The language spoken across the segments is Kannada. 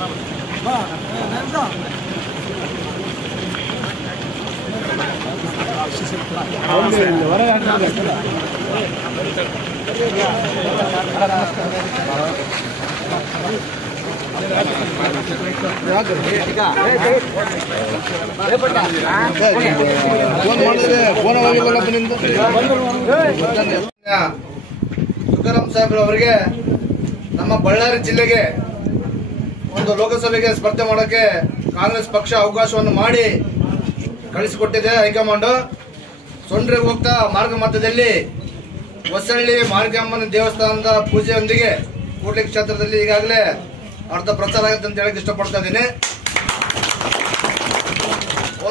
ತುಕಾರಾಂ ಸಾಹೇಬ್ರವರಿಗೆ ನಮ್ಮ ಬಳ್ಳಾರಿ ಜಿಲ್ಲೆಗೆ ಒಂದು ಲೋಕಸಭೆಗೆ ಸ್ಪರ್ಧೆ ಮಾಡೋಕೆ ಕಾಂಗ್ರೆಸ್ ಪಕ್ಷ ಅವಕಾಶವನ್ನು ಮಾಡಿ ಕಳಿಸಿಕೊಟ್ಟಿದೆ ಹೈಕಮಾಂಡ್. ಸೊಂಡ್ರಿಗೆ ಹೋಗ್ತಾ ಮಾರ್ಗ ಮಧ್ಯದಲ್ಲಿ ಹೊಸಳ್ಳಿ ಮಾರಿಕಾಂಬನ ದೇವಸ್ಥಾನದ ಪೂಜೆಯೊಂದಿಗೆ ಕೂಡ್ಲಿ ಕ್ಷೇತ್ರದಲ್ಲಿ ಈಗಾಗಲೇ ಅರ್ಧ ಪ್ರಚಾರ ಆಗುತ್ತೆ ಅಂತ ಹೇಳಕ್ ಇಷ್ಟಪಡ್ತಾ ಇದ್ದೀನಿ.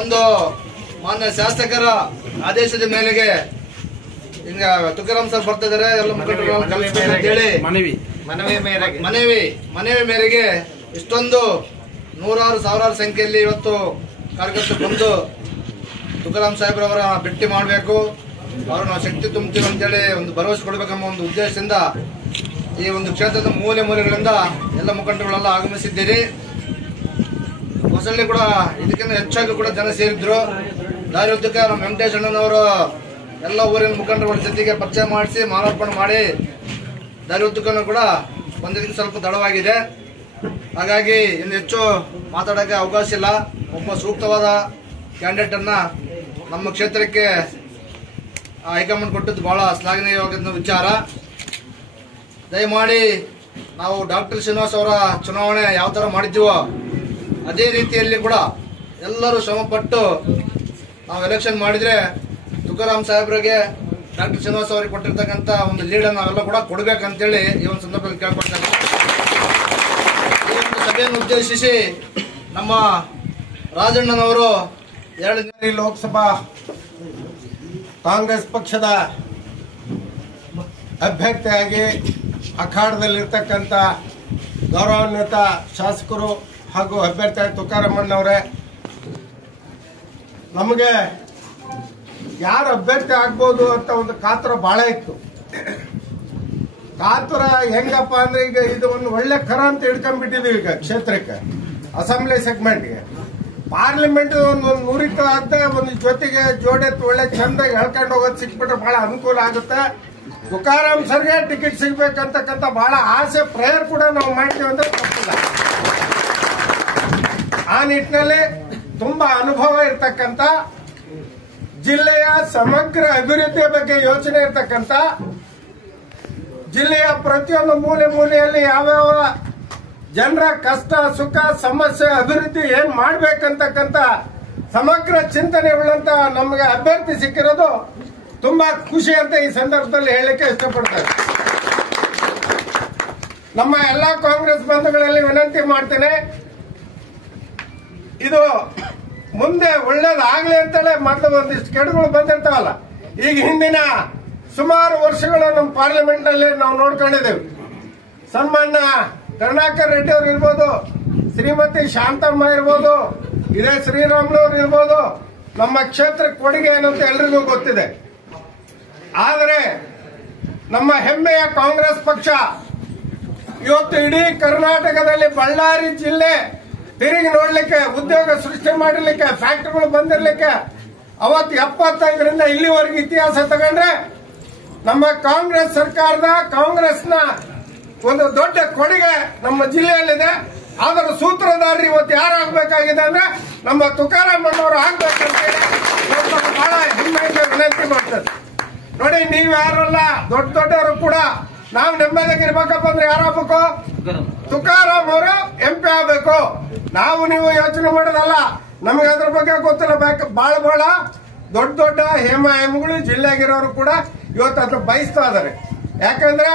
ಒಂದು ಮಾನ್ಯ ಶಾಸಕರ ಆದೇಶದ ಮೇಲೆಗೆ ಈಗ ತುಕಾರಾಂ ಸರ್ ಬರ್ತಾ ಇದಾರೆ, ಎಲ್ಲ ಮುಖಂಡರು ಕಲಿಸ್ಬೇಕು ಅಂತ ಹೇಳಿ ಮನವಿ ಮೇರೆಗೆ ಇಷ್ಟೊಂದು ನೂರಾರು ಸಾವಿರಾರು ಸಂಖ್ಯೆಯಲ್ಲಿ ಇವತ್ತು ಕಾರ್ಯಕರ್ತರು ಬಂದು ತುಕಾರಾಂ ಸಾಹೇಬ್ರವರ ಭೇಟಿ ಮಾಡಬೇಕು, ಅವ್ರು ನಾವು ಶಕ್ತಿ ತುಂಬ್ತೀವಿ ಅಂತೇಳಿ ಒಂದು ಭರವಸೆ ಕೊಡಬೇಕೆಂಬ ಒಂದು ಉದ್ದೇಶದಿಂದ ಈ ಒಂದು ಕ್ಷೇತ್ರದ ಮೂಲೆ ಮೂಲೆಗಳಿಂದ ಎಲ್ಲ ಮುಖಂಡರುಗಳೆಲ್ಲ ಆಗಮಿಸಿದ್ದೀರಿ. ಹೊಸಳ್ಳಿ ಕೂಡ ಇದಕ್ಕಿಂತ ಹೆಚ್ಚಾಗಿ ಕೂಡ ಜನ ಸೇರಿದ್ರು. ದಾರಿ ಉದ್ದಕ್ಕೆ ನಮ್ಮ ವೆಂಕಟೇಶ್ ಅಣ್ಣನವರು ಎಲ್ಲ ಊರಿನ ಮುಖಂಡರುಗಳ ಜೊತೆಗೆ ಪರಿಚಯ ಮಾಡಿಸಿ ಮಾಲಾರ್ಪಣೆ ಮಾಡಿ ದಾರಿ ಉದ್ದಕ್ಕೂ ಕೂಡ ಬಂದಿದ್ದಕ್ಕೆ ಸ್ವಲ್ಪ ತಡವಾಗಿದೆ. ಹಾಗಾಗಿ ಇನ್ನು ಹೆಚ್ಚು ಮಾತಾಡೋಕ್ಕೆ ಅವಕಾಶ ಇಲ್ಲ. ಒಬ್ಬ ಸೂಕ್ತವಾದ ಕ್ಯಾಂಡಿಡೇಟ್ ಅನ್ನ ನಮ್ಮ ಕ್ಷೇತ್ರಕ್ಕೆ ಹೈಕಮಾಂಡ್ ಕೊಟ್ಟದ್ದು ಬಹಳ ಶ್ಲಾಘನೀಯವಾದ ವಿಚಾರ. ದಯಮಾಡಿ ನಾವು ಡಾಕ್ಟರ್ ಶ್ರೀನಿವಾಸ್ ಅವರ ಚುನಾವಣೆ ಯಾವ ತರ ಮಾಡಿದ್ದೀವೋ ಅದೇ ರೀತಿಯಲ್ಲಿ ಕೂಡ ಎಲ್ಲರೂ ಶ್ರಮಪಟ್ಟು ನಾವು ಎಲೆಕ್ಷನ್ ಮಾಡಿದ್ರೆ ತುಕಾರಾಂ ಸಾಹೇಬ್ರಿಗೆ ಡಾಕ್ಟರ್ ಶ್ರೀನಿವಾಸ್ ಅವರಿಗೆ ಕೊಟ್ಟಿರ್ತಕ್ಕಂಥ ಒಂದು ಲೀಡನ್ನು ನಾವೆಲ್ಲ ಕೂಡ ಕೊಡಬೇಕಂತೇಳಿ ಈ ಒಂದು ಸಂದರ್ಭದಲ್ಲಿ ಕೇಳ್ಕೊಳ್ತೇನೆ. ಈ ಒಂದು ಸಭೆಯನ್ನು ಉದ್ದೇಶಿಸಿ ನಮ್ಮ ರಾಜಣ್ಣನವರು 2 ಲೋಕಸಭಾ ಕಾಂಗ್ರೆಸ್ ಪಕ್ಷದ ಅಭ್ಯರ್ಥಿಯಾಗಿ ಅಖಾಡದಲ್ಲಿರ್ತಕ್ಕಂಥ ಗೌರವಾನ್ವಿತ ಶಾಸಕರು ಹಾಗೂ ಅಭ್ಯರ್ಥಿ ತುಕಾರಾಮಣ್ಣವರೇ, ನಮಗೆ ಯಾರು ಅಭ್ಯರ್ಥಿ ಆಗ್ಬೋದು ಅಂತ ಒಂದು ಕಾತರ ಬಹಳ ಇತ್ತು. ಕಾತರ ಹೆಂಗಪ್ಪ ಅಂದ್ರೆ ಈಗ ಇದು ಒಂದು ಒಳ್ಳೆ ಕರ ಅಂತ ಹಿಡ್ಕೊಂಡ್ಬಿಟ್ಟಿದೀವಿ. ಈಗ ಕ್ಷೇತ್ರಕ್ಕೆ ಅಸೆಂಬ್ಲಿ ಸೆಗ್ಮೆಂಟ್ಗೆ ಪಾರ್ಲಿಮೆಂಟ್ ಒಂದು 100 ಆದ ಒಂದು ಜೊತೆಗೆ ಜೋಡೆತ್ತು ಒಳ್ಳೆ ಚಂದ ಹೇಳ್ಕೊಂಡು ಹೋಗೋದು ಸಿಕ್ಬಿಟ್ರೆ ಬಹಳ ಅನುಕೂಲ ಆಗುತ್ತೆ. ತುಕಾರಾಂ ಸರ್ಗೆ ಟಿಕೆಟ್ ಸಿಗ್ಬೇಕಂತಕ್ಕಂಥ ಬಹಳ ಆಸೆ ಪ್ರೇಯರ್ ಕೂಡ ನಾವು ಮಾಡ್ತೀವಿ ಅಂದ್ರೆ ತಪ್ಪಿಲ್ಲ. ಆ ನಿಟ್ಟಿನಲ್ಲಿ ತುಂಬಾ ಅನುಭವ ಇರ್ತಕ್ಕಂಥ, ಜಿಲ್ಲೆಯ ಸಮಗ್ರ ಅಭಿವೃದ್ಧಿಯ ಬಗ್ಗೆ ಯೋಚನೆ ಇರ್ತಕ್ಕಂಥ, ಜಿಲ್ಲೆಯ ಪ್ರತಿಯೊಂದು ಮೂಲೆ ಮೂಲೆಯಲ್ಲಿ ಯಾವ್ಯಾವ ಜನರ ಕಷ್ಟ ಸುಖ ಸಮಸ್ಯೆ ಅಭಿವೃದ್ಧಿ ಏನ್ ಮಾಡ್ಬೇಕಂತಕ್ಕಂಥ ಸಮಗ್ರ ಚಿಂತನೆ ಉಳ್ಳಂತ ನಮಗೆ ಅಭ್ಯರ್ಥಿ ಸಿಕ್ಕಿರೋದು ತುಂಬಾ ಖುಷಿ ಅಂತ ಈ ಸಂದರ್ಭದಲ್ಲಿ ಹೇಳಲಿಕ್ಕೆ ಇಷ್ಟಪಡ್ತಾರೆ. ನಮ್ಮ ಎಲ್ಲಾ ಕಾಂಗ್ರೆಸ್ ಬಂಧುಗಳಲ್ಲಿ ವಿನಂತಿ ಮಾಡ್ತೇನೆ, ಇದು ಮುಂದೆ ಒಳ್ಳೇದಾಗ್ಲಿ ಅಂತೇಳಿ ಮೊದಲು ಒಂದಿಷ್ಟು ಕೆಡುಗಳು ಬಂದಿರ್ತಾವಲ್ಲ, ಈಗ ಹಿಂದಿನ ಸುಮಾರು ವರ್ಷಗಳು ನಮ್ಮ ಪಾರ್ಲಿಮೆಂಟ್ ನಲ್ಲಿ ನಾವು ನೋಡ್ಕೊಂಡಿದ್ದೇವೆ. ಸನ್ಮಾನ್ಯ ಕರುಣಾಕರ್ ರೆಡ್ಡಿ ಅವರು ಇರ್ಬೋದು, ಶ್ರೀಮತಿ ಶಾಂತಮ್ಮ ಇರ್ಬೋದು, ಇದೇ ಶ್ರೀರಾಮ್ಲವ್ರು ಇರ್ಬೋದು, ನಮ್ಮ ಕ್ಷೇತ್ರಕ್ಕೆ ಕೊಡುಗೆ ಏನಂತ ಎಲ್ರಿಗೂ ಗೊತ್ತಿದೆ. ಆದರೆ ನಮ್ಮ ಹೆಮ್ಮೆಯ ಕಾಂಗ್ರೆಸ್ ಪಕ್ಷ ಇವತ್ತು ಇಡೀ ಕರ್ನಾಟಕದಲ್ಲಿ ಬಳ್ಳಾರಿ ಜಿಲ್ಲೆ ತಿರುಗಿ ನೋಡ್ಲಿಕ್ಕೆ, ಉದ್ಯೋಗ ಸೃಷ್ಟಿ ಮಾಡಲಿಕ್ಕೆ, ಫ್ಯಾಕ್ಟರಿಗಳು ಬಂದಿರಲಿಕ್ಕೆ ಅವತ್ತು 75ರಿಂದ ಇಲ್ಲಿವರೆಗೆ ಇತಿಹಾಸ ತಗೊಂಡ್ರೆ ನಮ್ಮ ಕಾಂಗ್ರೆಸ್ ಸರ್ಕಾರದ ಕಾಂಗ್ರೆಸ್ನ ಒಂದು ದೊಡ್ಡ ಕೊಡುಗೆ ನಮ್ಮ ಜಿಲ್ಲೆಯಲ್ಲಿದೆ. ಅದರ ಸೂತ್ರಧಾರಿ ಇವತ್ತು ಯಾರಾಗಬೇಕಾಗಿದೆ ಅಂದ್ರೆ ನಮ್ಮ ತುಕಾರಾಂ ಅಣ್ಣವರು ಆಗ್ಬೇಕಂತ ಬಹಳ ಹೆಮ್ಮೆಯಿಂದ ವಿನಂತಿ ಮಾಡ್ತಾರೆ. ನೋಡಿ, ನೀವು ಯಾರಲ್ಲ, ದೊಡ್ಡವರು ಕೂಡ ನಾವು ನೆಮ್ಮದಿಯಾಗಿರ್ಬೇಕಪ್ಪ ಅಂದ್ರೆ ಯಾರಾಗಬೇಕು? ತುಕಾರಾಂ ಅವರು MP ಆಗಬೇಕು. ನಾವು ನೀವು ಯೋಚನೆ ಮಾಡೋದಲ್ಲ, ನಮಗೆ ಅದ್ರ ಬಗ್ಗೆ ಗೊತ್ತಿಲ್ಲ. ಬಹಳ ದೊಡ್ಡ ಹೇಮಗಳು ಜಿಲ್ಲೆಗಿರೋರು ಕೂಡ ಇವತ್ತು ಅದ್ರ ಬಯಸ್ತಾ ಇದಾರೆ. ಯಾಕಂದ್ರೆ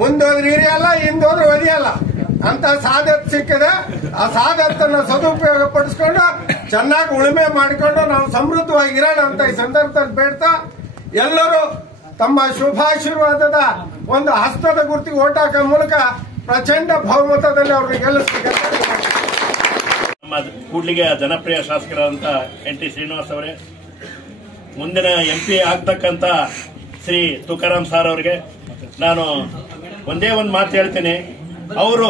ಮುಂದೋದ್ರೆ ಹಿರಿಯಲ್ಲ, ಹಿಂದೋದ್ರೆ ಒದಿಯಲ್ಲ ಅಂತ ಸಾಧ್ಯತೆ ಸಿಕ್ಕಿದೆ. ಆ ಸಾಧ್ಯತೆಯನ್ನು ಸದುಪಯೋಗ ಪಡಿಸ್ಕೊಂಡು ಚೆನ್ನಾಗಿ ಉಳುಮೆ ಮಾಡಿಕೊಂಡು ನಾವು ಸಮೃದ್ಧವಾಗಿ ಇರೋಣ ಅಂತ ಈ ಸಂದರ್ಭದಲ್ಲಿ ಬೇಡ್ತಾ, ಎಲ್ಲರೂ ತಮ್ಮ ಶುಭಾಶೀರ್ವಾದದ ಒಂದು ಹಸ್ತದ ಗುರುತಿಗೆ ಓಟ್ ಹಾಕೋ ಮೂಲಕ ಪ್ರಚಂಡ ಬಹುಮತದಲ್ಲಿ ಅವ್ರನ್ನ ಗೆಲ್ಲಿಸಬೇಕು. ನಮ್ಮ ಕೂಡ್ಲಿಗೆ ಜನಪ್ರಿಯ ಶಾಸಕರಾದಂಥ NT ಶ್ರೀನಿವಾಸ್ ಅವರೇ, ಮುಂದಿನ MP ಆಗ್ತಕ್ಕಂಥ ಶ್ರೀ ತುಕಾರಾಂ ಸಾರ್ ಅವರಿಗೆ ನಾನು ಒಂದೇ ಒಂದು ಮಾತು ಹೇಳ್ತೀನಿ. ಅವರು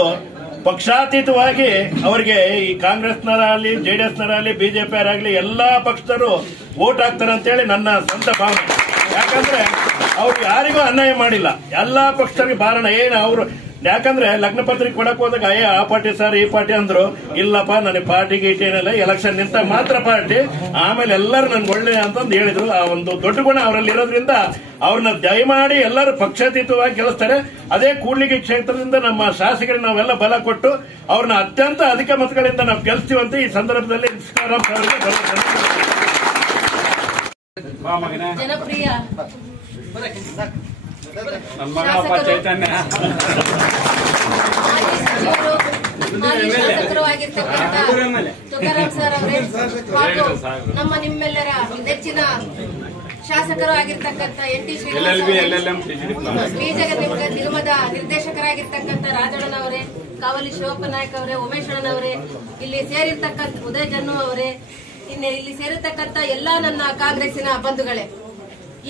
ಪಕ್ಷಾತೀತವಾಗಿ ಅವರಿಗೆ ಈ ಕಾಂಗ್ರೆಸ್ನರಾಗಲಿ ಜೆಡಿಎಸ್ನರಾಗಲಿ ಬಿಜೆಪಿಯವರಾಗಲಿ ಎಲ್ಲಾ ಪಕ್ಷದವರು ವೋಟ್ ಹಾಕ್ತಾರೆ ಅಂತೇಳಿ ನನ್ನ ಸ್ವಂತ ಭಾವನೆ. ಯಾಕಂದ್ರೆ ಅವ್ರು ಯಾರಿಗೂ ಅನ್ಯಾಯ ಮಾಡಿಲ್ಲ, ಎಲ್ಲಾ ಪಕ್ಷದವರಿಗೆ ಬಾರಣ ಏನು ಅವರು. ಯಾಕಂದ್ರೆ ಲಗ್ನ ಪತ್ರಿಕೆ ಕೊಡಕ್ ಹೋದಾಗ ಆ ಪಾರ್ಟಿ ಸರ್ ಈ ಪಾರ್ಟಿ ಅಂದ್ರು. ಇಲ್ಲಪ್ಪ ನನಗೆ ಪಾರ್ಟಿ ಗೀಟಿ ಏನಿಲ್ಲ, ಎಲೆಕ್ಷನ್ ನಿಂತ ಮಾತ್ರ ಪಾರ್ಟಿ, ಆಮೇಲೆ ಎಲ್ಲರೂ ನನ್ಗೆ ಒಳ್ಳೆ ಅಂತಂದು ಹೇಳಿದ್ರು. ಆ ಒಂದು ದೊಡ್ಡ ಗುಣ ಅವರಲ್ಲಿ ಇರೋದ್ರಿಂದ ಅವ್ರನ್ನ ದಯಮಾಡಿ ಎಲ್ಲರೂ ಪಕ್ಷಾತೀತವಾಗಿ ಗೆಲ್ಲಿಸ್ತಾರೆ. ಅದೇ ಕೂಡ್ಲಿಗಿ ಕ್ಷೇತ್ರದಿಂದ ನಮ್ಮ ಶಾಸಕರಿಗೆ ನಾವೆಲ್ಲ ಬಲ ಕೊಟ್ಟು ಅವ್ರನ್ನ ಅತ್ಯಂತ ಅಧಿಕ ಮತಗಳಿಂದ ನಾವು ಗೆಲ್ಲಿಸ್ತೀವಂತ ಈ ಸಂದರ್ಭದಲ್ಲಿ ತುಕಾರಾಂ ಜನಪ್ರಿಯ ಮಾಜಿ ಶಾಸಕರು ಆಗಿರ್ತಕ್ಕಂಥ ತುಕಾರಾಂ ಸರ್ ಅವರೇ ಹಾಗೂ ನಮ್ಮ ನಿಮ್ಮೆಲ್ಲರ ನೆಚ್ಚಿನ ಶಾಸಕರು ಆಗಿರ್ತಕ್ಕಂಥ NT ಶ್ರೀನಿವಾಸ್, ಬೀಜಗದ್ದೆ ನಿಗಮದ ನಿರ್ದೇಶಕರಾಗಿರ್ತಕ್ಕಂಥ ರಾಜಣ್ಣನವರೇ, ಕಾವಲಿ ಶಿವಪ್ಪ ನಾಯ್ಕ ಅವರೇ, ಉಮೇಶ್ ಅಣ್ಣನವರೇ, ಇಲ್ಲಿ ಸೇರಿರ್ತಕ್ಕಂಥ ಉದಯ್ ಜನ್ನು ಅವರೇ, ಇಲ್ಲಿ ಸೇರಿರ್ತಕ್ಕಂಥ ಎಲ್ಲಾ ನನ್ನ ಕಾಂಗ್ರೆಸ್ಸಿನ ಬಂಧುಗಳೇ,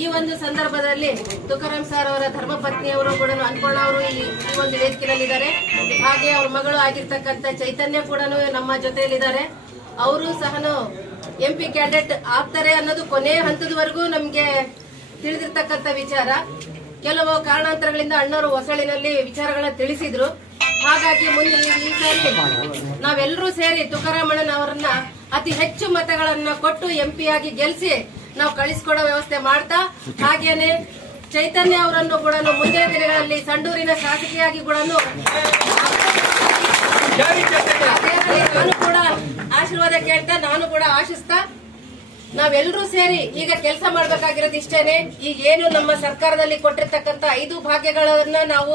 ಈ ಒಂದು ಸಂದರ್ಭದಲ್ಲಿ ತುಕಾರಾಂ ಸರ್ ಅವರ ಧರ್ಮಪತ್ನಿಯವರು ಕೂಡ ಅನ್ಪೂರ್ಣ ಅವರು ಈ ಒಂದು ವೇದಿಕೆಯಲ್ಲಿದ್ದಾರೆ. ಹಾಗೆ ಅವ್ರ ಮಗಳು ಆಗಿರ್ತಕ್ಕಂಥ ಚೈತನ್ಯ ಕೂಡ ನಮ್ಮ ಜೊತೆಯಲ್ಲಿದ್ದಾರೆ. ಅವರು ಸಹ MP ಕ್ಯಾಂಡಿಡೇಟ್ ಆಗ್ತಾರೆ ಅನ್ನೋದು ಕೊನೆ ಹಂತದವರೆಗೂ ನಮ್ಗೆ ತಿಳಿದಿರ್ತಕ್ಕಂಥ ವಿಚಾರ. ಕೆಲವು ಕಾರಣಾಂತರಗಳಿಂದ ಅಣ್ಣವರು ಹೊಸಳಿನಲ್ಲಿ ವಿಚಾರಗಳನ್ನ ತಿಳಿಸಿದ್ರು. ಹಾಗಾಗಿ ಮುಂದೆ ಈ ಸಾರಿ ನಾವೆಲ್ಲರೂ ಸೇರಿ ತುಕಾರಾಂ ಅಣ್ಣನವರನ್ನ ಅತಿ ಹೆಚ್ಚು ಮತಗಳನ್ನ ಕೊಟ್ಟು MP ಆಗಿ ಗೆಲ್ಲಿಸಿ ನಾವು ಕಳಿಸ್ಕೊಡೋ ವ್ಯವಸ್ಥೆ ಮಾಡ್ತಾ, ಹಾಗೇನೆ ಚೈತನ್ಯ ಅವರನ್ನು ಕೂಡ ಮುಂದಿನ ದಿನಗಳಲ್ಲಿ ಸಂಡೂರಿನ ಶಾಸಕಿಯಾಗಿ ಕೂಡ ನಾನು ಕೂಡ ಆಶೀರ್ವಾದ ಕೇಳ್ತಾ, ನಾನು ಕೂಡ ಆಶಿಸ್ತಾ, ನಾವೆಲ್ಲರೂ ಸೇರಿ ಈಗ ಕೆಲಸ ಮಾಡಬೇಕಾಗಿರೋದು ಇಷ್ಟೇನೆ. ಈಗ ಏನು ನಮ್ಮ ಸರ್ಕಾರದಲ್ಲಿ ಕೊಟ್ಟಿರ್ತಕ್ಕಂಥ 5 ಭಾಗ್ಯಗಳನ್ನ ನಾವು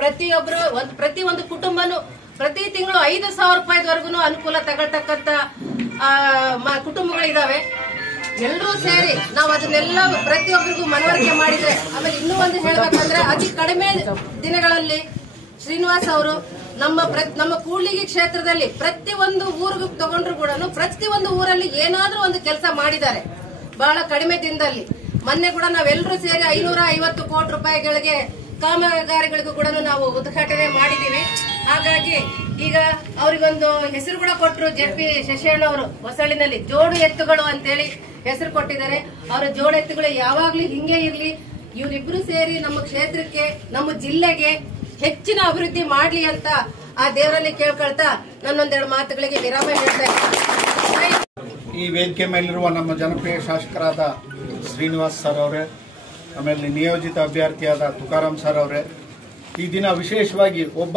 ಪ್ರತಿಯೊಬ್ಬರು ಪ್ರತಿ ಒಂದು ಕುಟುಂಬನು ಪ್ರತಿ ತಿಂಗಳು 5,000 ರೂಪಾಯಿವರೆಗೂ ಅನುಕೂಲ ತಗೊಳ್ತಕ್ಕಂಥ ಕುಟುಂಬಗಳಿದಾವೆ. ಎಲ್ಲರೂ ಸೇರಿ ನಾವು ಅದನ್ನೆಲ್ಲ ಪ್ರತಿಯೊಬ್ಬರಿಗೂ ಮನವರಿಕೆ ಮಾಡಿದ್ರೆ, ಆಮೇಲೆ ಇನ್ನೂ ಒಂದು ಹೇಳ್ಬೇಕಂದ್ರೆ ಅತಿ ಕಡಿಮೆ ದಿನಗಳಲ್ಲಿ ಶ್ರೀನಿವಾಸ್ ಅವರು ನಮ್ಮ ಕೂಡ್ಲಿಗಿ ಕ್ಷೇತ್ರದಲ್ಲಿ ಪ್ರತಿ ಒಂದು ಊರಿಗೂ ತಗೊಂಡ್ರು ಕೂಡ ಪ್ರತಿ ಒಂದು ಊರಲ್ಲಿ ಏನಾದ್ರೂ ಒಂದು ಕೆಲಸ ಮಾಡಿದ್ದಾರೆ ಬಹಳ ಕಡಿಮೆ ದಿನದಲ್ಲಿ. ಮೊನ್ನೆ ಕೂಡ ನಾವೆಲ್ಲರೂ ಸೇರಿ 550 ಕೋಟಿ ರೂಪಾಯಿಗಳಿಗೆ ಕಾಮಗಾರಿಗಳಿಗೂ ಕೂಡ ನಾವು ಉದ್ಘಾಟನೆ ಮಾಡಿದೀವಿ. ಹಾಗಾಗಿ ಈಗ ಅವರಿಗೊಂದು ಹೆಸರು ಕೂಡ ಕೊಟ್ಟರು, JP ಶಶಿಯಣ್ಣ ಅವರು ಹೊಸಳ್ಳಿನಲ್ಲಿ ಜೋಡು ಎತ್ತುಗಳು ಅಂತೇಳಿ ಹೆಸರು ಕೊಟ್ಟಿದ್ದಾರೆ. ಅವರ ಜೋಡು ಎತ್ತುಗಳು ಯಾವಾಗ್ಲೂ ಹಿಂಗೆ ಇರ್ಲಿ, ಇವರಿಬ್ರು ಸೇರಿ ನಮ್ಮ ಕ್ಷೇತ್ರಕ್ಕೆ ನಮ್ಮ ಜಿಲ್ಲೆಗೆ ಹೆಚ್ಚಿನ ಅಭಿವೃದ್ಧಿ ಮಾಡ್ಲಿ ಅಂತ ಆ ದೇವರಲ್ಲಿ ಕೇಳ್ಕೊಳ್ತಾ ನನ್ನೊಂದೆರಡು ಮಾತುಗಳಿಗೆ ವಿರಾಮ ಹೇಳ್ತಾ ಇದ್ದೀನಿ. ಈ ವೇದಿಕೆ ಮೇಲಿರುವ ನಮ್ಮ ಜನಪ್ರಿಯ ಶಾಸಕರಾದ ಶ್ರೀನಿವಾಸ್ ಸರ್ ಅವರೇ, ಆಮೇಲೆ ನಿಯೋಜಿತ ಅಭ್ಯರ್ಥಿಯಾದ ತುಕಾರಾಂ ಸರ್ ಅವರೇ, ಈ ದಿನ ವಿಶೇಷವಾಗಿ ಒಬ್ಬ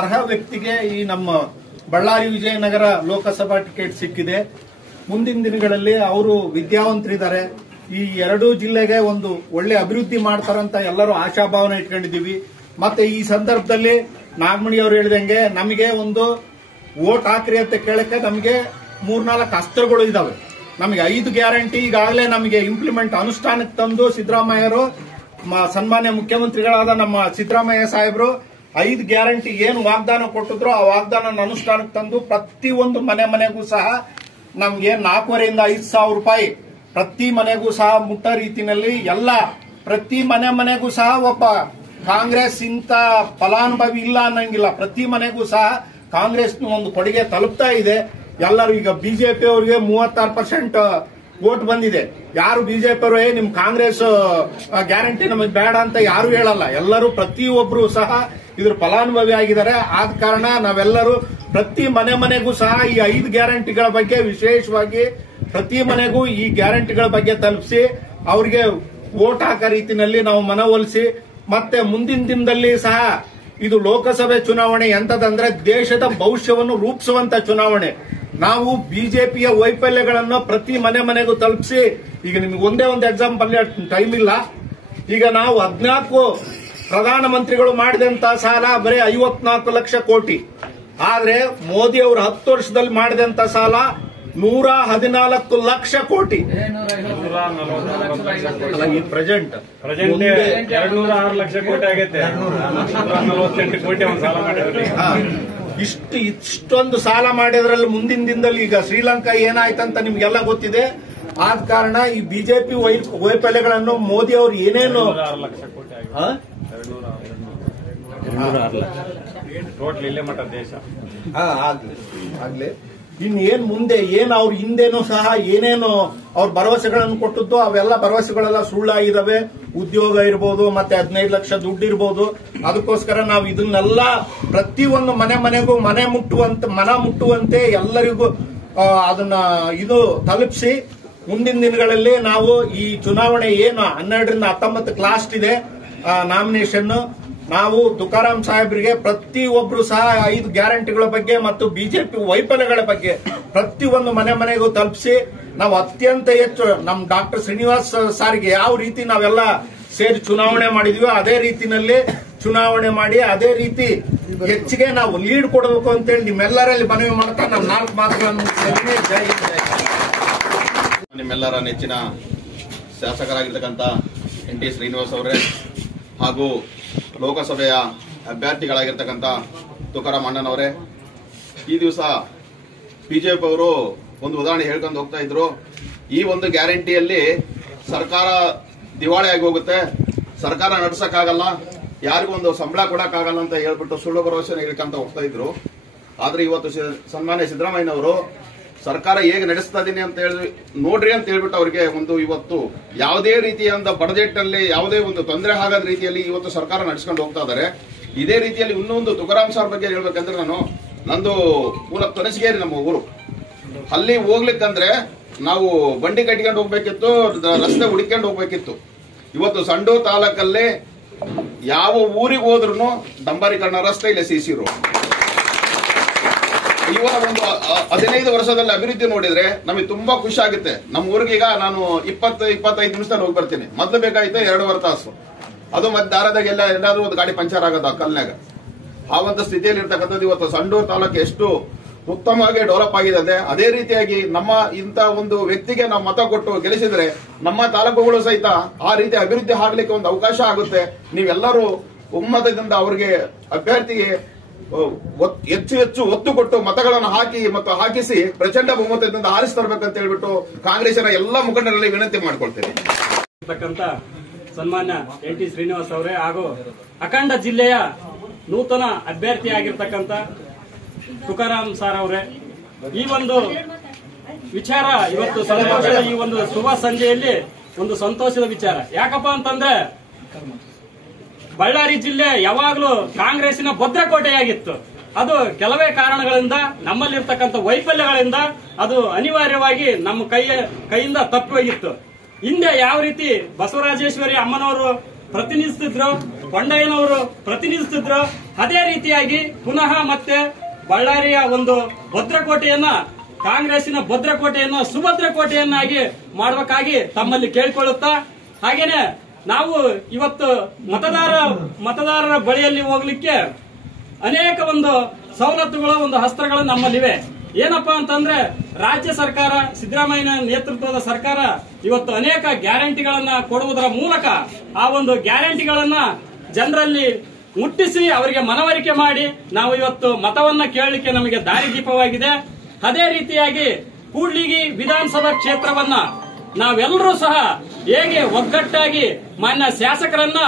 ಅರ್ಹ ವ್ಯಕ್ತಿಗೆ ಈ ನಮ್ಮ ಬಳ್ಳಾರಿ ವಿಜಯನಗರ ಲೋಕಸಭಾ ಟಿಕೆಟ್ ಸಿಕ್ಕಿದೆ. ಮುಂದಿನ ದಿನಗಳಲ್ಲಿ ಅವರು ವಿದ್ಯಾವಂತರಿದ್ದಾರೆ, ಈ ಎರಡೂ ಜಿಲ್ಲೆಗೆ ಒಂದು ಒಳ್ಳೆ ಅಭಿವೃದ್ಧಿ ಮಾಡ್ತಾರಂತ ಎಲ್ಲರೂ ಆಶಾಭಾವನೆ ಇಟ್ಕೊಂಡಿದ್ದೀವಿ. ಮತ್ತೆ ಈ ಸಂದರ್ಭದಲ್ಲಿ ನಾಗಮಣಿ ಅವರು ಹೇಳಿದಂಗೆ ನಮಗೆ ಒಂದು ವೋಟ್ ಹಾಕ್ರಿ ಅಂತ ಕೇಳಕ್ಕೆ ನಮಗೆ 3-4 ಅಸ್ತ್ರಗಳು ಇದಾವೆ. ನಮಗೆ 5 ಗ್ಯಾರಂಟಿ ಈಗಾಗಲೇ ನಮಗೆ ಇಂಪ್ಲಿಮೆಂಟ್ ಅನುಷ್ಠಾನಕ್ಕೆ ತಂದು ಸಿದ್ದರಾಮಯ್ಯರು, ಸನ್ಮಾನ್ಯ ಮುಖ್ಯಮಂತ್ರಿಗಳಾದ ನಮ್ಮ ಸಿದ್ದರಾಮಯ್ಯ ಸಾಹೇಬರು 5 ಗ್ಯಾರಂಟಿ ಏನು ವಾಗ್ದಾನ ಕೊಟ್ಟಿದ್ರು ಆ ವಾಗ್ದಾನ ಅನುಷ್ಠಾನಕ್ಕೆ ತಂದು ಪ್ರತಿ ಒಂದು ಮನೆಗೂ ಸಹ ನಮ್ಗೆ 4,500 ಇಂದ 5,000 ರೂಪಾಯಿ ಪ್ರತಿ ಮನೆಗೂ ಸಹ ಮುಟ್ಟ ರೀತಿಯಲ್ಲಿ ಎಲ್ಲ ಪ್ರತಿ ಮನೆಗೂ ಸಹ ಒಬ್ಬ ಕಾಂಗ್ರೆಸ್ ಇಂತ ಫಲಾನುಭವಿ ಇಲ್ಲ ಅನ್ನಂಗಿಲ್ಲ, ಪ್ರತಿ ಮನೆಗೂ ಸಹ ಕಾಂಗ್ರೆಸ್ ಒಂದು ಕೊಡುಗೆ ತಲುಪ್ತಾ ಇದೆ. ಎಲ್ಲರೂ ಈಗ ಬಿಜೆಪಿ ಅವರಿಗೆ 36% ವೋಟ್ ಬಂದಿದೆ. ಯಾರು ಬಿಜೆಪಿ ಅವರು ನಿಮ್ ಕಾಂಗ್ರೆಸ್ ಗ್ಯಾರಂಟಿ ನಮಗೆ ಬೇಡ ಅಂತ ಯಾರು ಹೇಳಲ್ಲ, ಎಲ್ಲರೂ ಪ್ರತಿಯೊಬ್ಬರು ಸಹ ಇದ್ರ ಫಲಾನುಭವಿ ಆಗಿದ್ದಾರೆ. ಆದ ಕಾರಣ ನಾವೆಲ್ಲರೂ ಪ್ರತಿ ಮನೆಗೂ ಸಹ ಈ 5 ಗ್ಯಾರಂಟಿಗಳ ಬಗ್ಗೆ ವಿಶೇಷವಾಗಿ ಪ್ರತಿ ಮನೆಗೂ ಈ ಗ್ಯಾರಂಟಿಗಳ ಬಗ್ಗೆ ತಲುಪಿಸಿ ಅವರಿಗೆ ವೋಟ್ ಹಾಕೋ ರೀತಿಯಲ್ಲಿ ನಾವು ಮನವೊಲಿಸಿ, ಮತ್ತೆ ಮುಂದಿನ ದಿನದಲ್ಲಿ ಸಹ ಇದು ಲೋಕಸಭೆ ಚುನಾವಣೆ ಎಂತದಂದ್ರೆ ದೇಶದ ಭವಿಷ್ಯವನ್ನು ರೂಪಿಸುವಂತ ಚುನಾವಣೆ. ನಾವು ಬಿಜೆಪಿಯ ವೈಫಲ್ಯಗಳನ್ನು ಪ್ರತಿ ಮನೆಗೂ ತಲುಪಿಸಿ, ಈಗ ನಿಮ್ಗೆ ಒಂದೇ ಒಂದು ಎಕ್ಸಾಂಪಲ್ ಟೈಮ್ ಇಲ್ಲ, ಈಗ ನಾವು 14 ಪ್ರಧಾನಮಂತ್ರಿಗಳು ಮಾಡಿದಂತ ಸಾಲ ಬರೀ 54 ಲಕ್ಷ ಕೋಟಿ, ಆದ್ರೆ ಮೋದಿ ಅವರು 10 ವರ್ಷದಲ್ಲಿ ಮಾಡಿದಂತ ಸಾಲ 114 ಲಕ್ಷ ಕೋಟಿ. ಈ ಪ್ರೆಸೆಂಟ್ 206 ಲಕ್ಷ ಕೋಟಿ ಆಗೈತೆ, 248 ಕೋಟಿ ಒಂದು ಸಾಲ ಮಾಡಿದ್ರಿ. ಇಷ್ಟೊಂದು ಸಾಲ ಮಾಡಿದ್ರಲ್ಲಿ ಮುಂದಿನ ದಿನದಲ್ಲಿ ಈಗ ಶ್ರೀಲಂಕಾ ಏನಾಯ್ತಂತ ನಿಮ್ಗೆಲ್ಲ ಗೊತ್ತಿದೆ. ಆದ ಕಾರಣ ಈ ಬಿಜೆಪಿ ವೈಫಲ್ಯಗಳನ್ನು ಮೋದಿ ಅವರು ಏನೇನು ಟೋಟಲ್ ಇಲ್ಲೇ ಮಟ್ಟ ದೇಶ. ಆಗ್ಲಿ ಇನ್ನೇನ್ ಮುಂದೆ ಏನ್ ಅವ್ರ ಹಿಂದೇನೂ ಸಹ ಏನೇನು ಅವ್ರ ಭರವಸೆಗಳನ್ನು ಕೊಟ್ಟದ್ದು ಅವೆಲ್ಲ ಭರವಸೆಗಳೆಲ್ಲ ಸುಳ್ಳಾಗಿದ್ದಾವೆ. ಉದ್ಯೋಗ ಇರ್ಬೋದು, ಮತ್ತೆ 15 ಲಕ್ಷ ದುಡ್ಡು ಇರ್ಬೋದು. ಅದಕ್ಕೋಸ್ಕರ ನಾವು ಇದನ್ನೆಲ್ಲ ಪ್ರತಿಯೊಂದು ಮನೆಗೂ ಮನ ಮುಟ್ಟುವಂತೆ ಎಲ್ಲರಿಗೂ ಅದನ್ನ ತಲುಪಿಸಿ ಮುಂದಿನ ದಿನಗಳಲ್ಲಿ ನಾವು ಈ ಚುನಾವಣೆ ಏನು 12ರಿಂದ 19 ಲಾಸ್ಟ್ ಇದೆ ನಾಮಿನೇಷನ್, ನಾವು ತುಕಾರಾಂ ಸಾಹೇಬ್ರಿಗೆ ಪ್ರತಿಯೊಬ್ರು ಸಹ 5 ಗ್ಯಾರಂಟಿಗಳ ಬಗ್ಗೆ ಮತ್ತು ಬಿಜೆಪಿ ವೈಫಲ್ಯಗಳ ಬಗ್ಗೆ ಪ್ರತಿಯೊಂದು ಮನೆಗೂ ತಲುಪಿಸಿ ನಾವು ಅತ್ಯಂತ ಹೆಚ್ಚು ನಮ್ಮ ಡಾಕ್ಟರ್ ಶ್ರೀನಿವಾಸ್ ಸಾರಿಗೆ ಯಾವ ರೀತಿ ನಾವೆಲ್ಲ ಸೇರಿ ಚುನಾವಣೆ ಮಾಡಿದ್ವಿ ಅದೇ ರೀತಿನಲ್ಲಿ ಚುನಾವಣೆ ಮಾಡಿ ಅದೇ ರೀತಿ ಹೆಚ್ಚಿಗೆ ನಾವು ಲೀಡ್ ಕೊಡಬೇಕು ಅಂತೇಳಿ ನಿಮ್ಮೆಲ್ಲರಲ್ಲಿ ಮನವಿ ಮಾಡ್ತಾ ನಾವು 4 ಮಾತುಗಳನ್ನು ಮುಗಿಸ್ತೇನೆ. ಜೈ ಹಿಂದ್, ಜೈ ಕರ್ನಾಟಕ. ನಿಮ್ಮೆಲ್ಲರ ನೆಚ್ಚಿನ ಶಾಸಕರಾಗಿರ್ತಕ್ಕಂಥ NT ಶ್ರೀನಿವಾಸ್ ಅವರೇ ಹಾಗೂ ಲೋಕಸಭೆಯ ಅಭ್ಯರ್ಥಿಗಳಾಗಿರ್ತಕ್ಕಂಥ ತುಕಾರಾಂ ಅಣ್ಣನವರೇ, ಈ ದಿವಸ ಬಿಜೆಪಿ ಅವರು ಒಂದು ಉದಾಹರಣೆ ಹೇಳ್ಕೊಂಡು ಹೋಗ್ತಾ ಇದ್ರು. ಈ ಒಂದು ಗ್ಯಾರಂಟಿಯಲ್ಲಿ ಸರ್ಕಾರ ದಿವಾಳಿ ಆಗಿ ಹೋಗುತ್ತೆ, ಸರ್ಕಾರ ನಡೆಸಕ್ಕಾಗಲ್ಲ, ಯಾರಿಗೂ ಒಂದು ಸಂಬಳ ಕೊಡಕ್ಕಾಗಲ್ಲ ಅಂತ ಹೇಳ್ಬಿಟ್ಟು ಸುಳ್ಳು ಭರವಸೆ ಹೇಳ್ಕೊಂತ ಹೋಗ್ತಾ ಇದ್ರು. ಆದ್ರೆ ಇವತ್ತು ಸನ್ಮಾನ್ಯ ಸಿದ್ದರಾಮಯ್ಯನವರು ಸರ್ಕಾರ ಹೇಗೆ ನಡೆಸ್ತಾ ಇದೀನಿ ಅಂತ ಹೇಳಿ ನೋಡ್ರಿ ಅಂತ ಹೇಳ್ಬಿಟ್ಟು ಅವರಿಗೆ ಒಂದು ಇವತ್ತು ಯಾವುದೇ ರೀತಿಯಾದ ಬಜೆಟ್ ನಲ್ಲಿ ಯಾವುದೇ ಒಂದು ತೊಂದರೆ ಆಗದ ರೀತಿಯಲ್ಲಿ ಇವತ್ತು ಸರ್ಕಾರ ನಡೆಸ್ಕೊಂಡು ಹೋಗ್ತಾ ಇದ್ದಾರೆ. ಇದೇ ರೀತಿಯಲ್ಲಿ ಇನ್ನೊಂದು ತುಕಾರಾಂ ಸಾರ್ ಬಗ್ಗೆ ಹೇಳ್ಬೇಕಂದ್ರೆ ನಂದು ಊರ ತೊನಸಿಗೇರಿ ನಮ್ಮ ಊರು. ಅಲ್ಲಿ ಹೋಗ್ಲಿಕ್ಕಂದ್ರೆ ನಾವು ಬಂಡಿ ಕಟ್ಕೊಂಡು ಹೋಗ್ಬೇಕಿತ್ತು, ರಸ್ತೆ ಹುಡುಕೊಂಡು ಹೋಗ್ಬೇಕಿತ್ತು. ಇವತ್ತು ಸಂಡೂರು ತಾಲೂಕಲ್ಲಿ ಯಾವ ಊರಿಗೆ ಹೋದ್ರು ಡಂಬಾರೀಕರಣ ರಸ್ತೆ, ಇಲ್ಲ CC ರೋಡ್. ಇವಾಗ ಒಂದು 15 ವರ್ಷದಲ್ಲಿ ಅಭಿವೃದ್ಧಿ ನೋಡಿದ್ರೆ ನಮಗೆ ತುಂಬಾ ಖುಷಿ ಆಗುತ್ತೆ. ನಮ್ಮ ಊರಿಗೆ ಈಗ ನಾನು 20-25 ನಿಮಿಷದಲ್ಲಿ ಹೋಗಿ ಬರ್ತೀನಿ. ಮೊದಲು ಬೇಕಾಯ್ತು 2.5 ತಾಸು. ಅದು ಮತ್ತೆ ದಾರದಾಗ ಎಲ್ಲಾದ್ರೂ ಒಂದು ಗಾಡಿ ಪಂಚರ್ ಆಗೋದು ಕಲ್ನಾಗ. ಆ ಒಂದು ಸ್ಥಿತಿಯಲ್ಲಿ ಇರ್ತಕ್ಕಂಥದ್ದು ಇವತ್ತು ಸಂಡೂರು ತಾಲೂಕು ಎಷ್ಟು ಉತ್ತಮವಾಗಿ ಡೆವಲಪ್ ಆಗಿದೆ. ಅದೇ ರೀತಿಯಾಗಿ ನಮ್ಮ ಇಂತ ಒಂದು ವ್ಯಕ್ತಿಗೆ ನಾವು ಮತ ಕೊಟ್ಟು ಗೆಲ್ಲಿಸಿದ್ರೆ ನಮ್ಮ ತಾಲೂಕುಗಳು ಸಹಿತ ಆ ರೀತಿ ಅಭಿವೃದ್ಧಿ ಆಗ್ಲಿಕ್ಕೆ ಒಂದು ಅವಕಾಶ ಆಗುತ್ತೆ. ನೀವೆಲ್ಲರೂ ಒಮ್ಮತದಿಂದ ಅವರಿಗೆ ಅಭ್ಯರ್ಥಿಗೆ ಹೆಚ್ಚು ಒತ್ತು ಕೊಟ್ಟು ಮತಗಳನ್ನು ಹಾಕಿಸಿ ಪ್ರಚಂಡ ಬಹುಮತದಿಂದ ಆರಿಸಿ ತರಬೇಕಂತ ಹೇಳ್ಬಿಟ್ಟು ಕಾಂಗ್ರೆಸ್ನ ಎಲ್ಲಾ ಮುಖಂಡರಲ್ಲಿ ವಿನಂತಿ ಮಾಡ್ಕೊಳ್ತೇನೆ. ಸನ್ಮಾನ್ಯ NT ಶ್ರೀನಿವಾಸ್ ಅವರೇ ಹಾಗೂ ಅಖಂಡ ಜಿಲ್ಲೆಯ ನೂತನ ಅಭ್ಯರ್ಥಿಯಾಗಿರ್ತಕ್ಕಂಥ ತುಕಾರಾಂ ಸಾರ್ ಅವರೇ, ಈ ಒಂದು ವಿಚಾರ ಇವತ್ತು ಸಂತೋಷದ ಈ ಒಂದು ಶುಭ ಸಂಜೆಯಲ್ಲಿ ಒಂದು ಸಂತೋಷದ ವಿಚಾರ. ಯಾಕಪ್ಪ ಅಂತಂದ್ರೆ ಬಳ್ಳಾರಿ ಜಿಲ್ಲೆ ಯಾವಾಗಲೂ ಕಾಂಗ್ರೆಸ್ಸಿನ ಭದ್ರಕೋಟೆಯಾಗಿತ್ತು. ಅದು ಕೆಲವೇ ಕಾರಣಗಳಿಂದ, ನಮ್ಮಲ್ಲಿರ್ತಕ್ಕಂಥ ವೈಫಲ್ಯಗಳಿಂದ ಅದು ಅನಿವಾರ್ಯವಾಗಿ ನಮ್ಮ ಕೈಯಿಂದ ತಪ್ಪಿ ಹೋಗಿತ್ತು. ಹಿಂದೆ ಯಾವ ರೀತಿ ಬಸವರಾಜೇಶ್ವರಿ ಅಮ್ಮನವರು ಪ್ರತಿನಿಧಿಸುತ್ತಿದ್ರು, ಕೊಂಡಯ್ಯನವರು ಪ್ರತಿನಿಧಿಸುತ್ತಿದ್ರು, ಅದೇ ರೀತಿಯಾಗಿ ಪುನಃ ಮತ್ತೆ ಬಳ್ಳಾರಿಯ ಒಂದು ಭದ್ರಕೋಟೆಯನ್ನ, ಕಾಂಗ್ರೆಸ್ಸಿನ ಭದ್ರಕೋಟೆಯನ್ನ ಸುಭದ್ರಕೋಟೆಯನ್ನಾಗಿ ಮಾಡಬೇಕಾಗಿ ತಮ್ಮಲ್ಲಿ ಕೇಳಿಕೊಳ್ಳುತ್ತಾ, ಹಾಗೇನೆ ನಾವು ಇವತ್ತು ಮತದಾರರ ಬಳಿಯಲ್ಲಿ ಹೋಗ್ಲಿಕ್ಕೆ ಅನೇಕ ಒಂದು ಸವಲತ್ತುಗಳು, ಒಂದು ಅಸ್ತ್ರಗಳು ನಮ್ಮಲ್ಲಿವೆ. ಏನಪ್ಪಾ ಅಂತಂದ್ರೆ ರಾಜ್ಯ ಸರ್ಕಾರ, ಸಿದ್ದರಾಮಯ್ಯ ನೇತೃತ್ವದ ಸರ್ಕಾರ ಇವತ್ತು ಅನೇಕ ಗ್ಯಾರಂಟಿಗಳನ್ನ ಕೊಡುವುದರ ಮೂಲಕ ಆ ಒಂದು ಗ್ಯಾರಂಟಿಗಳನ್ನ ಜನರಲ್ಲಿ ಮುಟ್ಟಿಸಿ ಅವರಿಗೆ ಮನವರಿಕೆ ಮಾಡಿ ನಾವು ಇವತ್ತು ಮತವನ್ನ ಕೇಳಲಿಕ್ಕೆ ನಮಗೆ ದಾರಿದೀಪವಾಗಿದೆ. ಅದೇ ರೀತಿಯಾಗಿ ಕೂಡ್ಲಿಗಿ ವಿಧಾನಸಭಾ ಕ್ಷೇತ್ರವನ್ನ ನಾವೆಲ್ಲರೂ ಸಹ ಹೇಗೆ ಒಗ್ಗಟ್ಟಾಗಿ ಮಾನ್ಯ ಶಾಸಕರನ್ನ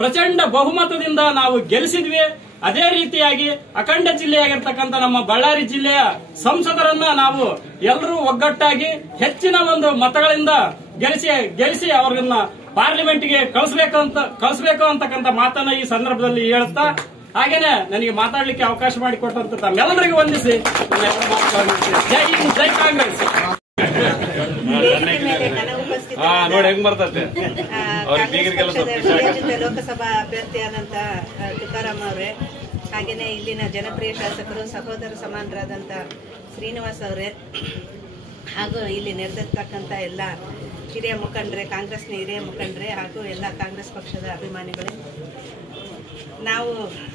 ಪ್ರಚಂಡ ಬಹುಮತದಿಂದ ನಾವು ಗೆಲ್ಲಿಸಿದ್ವಿ, ಅದೇ ರೀತಿಯಾಗಿ ಅಖಂಡ ಜಿಲ್ಲೆಯಾಗಿರ್ತಕ್ಕಂಥ ನಮ್ಮ ಬಳ್ಳಾರಿ ಜಿಲ್ಲೆಯ ಸಂಸದರನ್ನ ನಾವು ಎಲ್ಲರೂ ಒಗ್ಗಟ್ಟಾಗಿ ಹೆಚ್ಚಿನ ಒಂದು ಮತಗಳಿಂದ ಗೆಲ್ಲಿಸಿ ಅವರನ್ನ ಪಾರ್ಲಿಮೆಂಟ್ಗೆ ಕಳಿಸಬೇಕು ಅಂತಕ್ಕಂಥ ಮಾತನ್ನ ಈ ಸಂದರ್ಭದಲ್ಲಿ ಹೇಳುತ್ತಾ, ಹಾಗೇನೆ ನನಗೆ ಮಾತಾಡ್ಲಿಕ್ಕೆ ಅವಕಾಶ ಮಾಡಿಕೊಟ್ಟಂತ ತಮ್ಮೆಲ್ಲರಿಗೂ ವಂದಿಸಿ ಜೈ ಹಿಂದ್, ಜೈ ಕಾಂಗ್ರೆಸ್. ನೋಡಿ ಹೆಂಗ್ ಬರ್ತದೆ ಲೋಕಸಭಾ ಅಭ್ಯರ್ಥಿಯಾದಂತ ತುಕಾರಾಂ ಅವರೇ, ಹಾಗೇನೆ ಇಲ್ಲಿನ ಜನಪ್ರಿಯ ಶಾಸಕರು, ಸಹೋದರ ಸಮಾನರಾದಂತ ಶ್ರೀನಿವಾಸ್ ಅವರೇ, ಹಾಗೂ ಇಲ್ಲಿ ನೆರೆದಿರ್ತಕ್ಕಂಥ ಎಲ್ಲ ಹಿರಿಯ ಮುಖಂಡರೇ, ಕಾಂಗ್ರೆಸ್ನ ಹಿರಿಯ ಮುಖಂಡರೇ ಹಾಗೂ ಎಲ್ಲ ಕಾಂಗ್ರೆಸ್ ಪಕ್ಷದ ಅಭಿಮಾನಿಗಳೇ, ನಾವು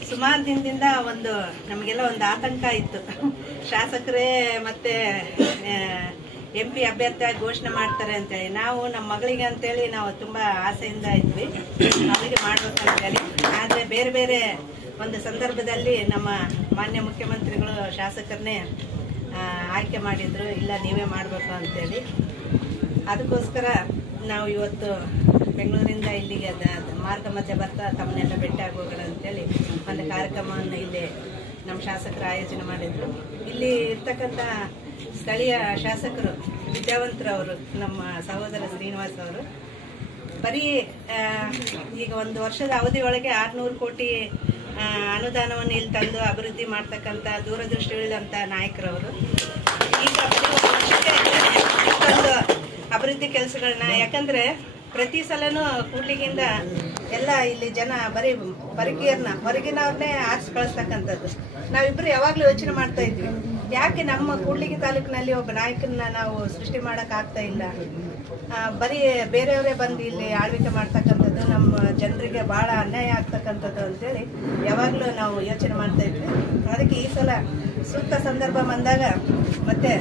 ಸುಮಾರು ದಿನದಿಂದ ನಮಗೆಲ್ಲ ಒಂದು ಆತಂಕ ಇತ್ತು. ಶಾಸಕರೇ ಮತ್ತೆ MP ಅಭ್ಯರ್ಥಿಯಾಗಿ ಘೋಷಣೆ ಮಾಡ್ತಾರೆ ಅಂತೇಳಿ. ನಾವು ನಮ್ಮ ಮಗಳಿಗೆ ಅಂತೇಳಿ ನಾವು ತುಂಬಾ ಆಸೆಯಿಂದ ಇದ್ವಿ, ಅವರಿಗೆ ಮಾಡ್ಬೇಕಂತೇಳಿ. ಆದ್ರೆ ಬೇರೆ ಬೇರೆ ಒಂದು ಸಂದರ್ಭದಲ್ಲಿ ನಮ್ಮ ಮಾನ್ಯ ಮುಖ್ಯಮಂತ್ರಿಗಳು ಶಾಸಕರನ್ನೇ ಆಯ್ಕೆ ಮಾಡಿದ್ರು, ಇಲ್ಲ ನೀವೇ ಮಾಡಬೇಕು ಅಂತೇಳಿ. ಅದಕ್ಕೋಸ್ಕರ ನಾವು ಇವತ್ತು ಬೆಂಗಳೂರಿಂದ ಇಲ್ಲಿಗೆ ಮಾರ್ಗ ಮಧ್ಯೆ ಬರ್ತಾ ತಮ್ಮನ್ನೆಲ್ಲ ಭೇಟಿ ಆಗೋಗೋಣ ಅಂತೇಳಿ ಒಂದು ಕಾರ್ಯಕ್ರಮವನ್ನು ಇಲ್ಲಿ ನಮ್ಮ ಶಾಸಕರು ಆಯೋಜನೆ ಮಾಡಿದ್ರು. ಇಲ್ಲಿ ಇರ್ತಕ್ಕಂಥ ಸ್ಥಳೀಯ ಶಾಸಕರು ವಿದ್ಯಾವಂತರವರು, ನಮ್ಮ ಸಹೋದರ ಶ್ರೀನಿವಾಸ್ ಅವರು ಬರೀ ಈಗ ಒಂದು ವರ್ಷದ ಅವಧಿ ಒಳಗೆ 600 ಕೋಟಿ ಅನುದಾನವನ್ನು ಇಲ್ಲಿ ತಂದು ಅಭಿವೃದ್ಧಿ ಮಾಡ್ತಕ್ಕಂಥ ದೂರದೃಷ್ಟಿ ಉಳ್ಳಂತ ನಾಯಕರವರು. ಈಗ ಇಷ್ಟೊಂದು ಅಭಿವೃದ್ಧಿ ಕೆಲಸಗಳನ್ನ, ಯಾಕಂದ್ರೆ ಪ್ರತಿ ಸಲನೂ ಕೂಡ್ಲಿಗಿಂದ ಎಲ್ಲ ಇಲ್ಲಿ ಜನ ಬರೀ ಹೊರಗಿನವ್ರನ್ನೇ ಆರಿಸಿ ಕಳಿಸ್ತಕ್ಕಂಥದ್ದು. ನಾವಿಬ್ರು ಯಾವಾಗ್ಲೂ ಯೋಚನೆ ಮಾಡ್ತಾ ಇದ್ವಿ, ಯಾಕೆ ನಮ್ಮ ಕೂಡ್ಲಿಗಿ ತಾಲೂಕಿನಲ್ಲಿ ಒಬ್ಬ ನಾಯಕನ ನಾವು ಸೃಷ್ಟಿ ಮಾಡಕ್ ಆಗ್ತಾ ಇಲ್ಲ, ಬರೀ ಬೇರೆಯವರೇ ಬಂದು ಇಲ್ಲಿ ಆಳ್ವಿಕೆ ಮಾಡ್ತಕ್ಕಂಥದ್ದು, ನಮ್ಮ ಜನರಿಗೆ ಬಹಳ ಅನ್ಯಾಯ ಆಗ್ತಕ್ಕಂಥದ್ದು ಅಂತೇಳಿ ಯಾವಾಗ್ಲೂ ನಾವು ಯೋಚನೆ ಮಾಡ್ತಾ ಇದ್ವಿ. ಅದಕ್ಕೆ ಈ ಸಲ ಸೂಕ್ತ ಸಂದರ್ಭ ಬಂದಾಗ ಮತ್ತೆ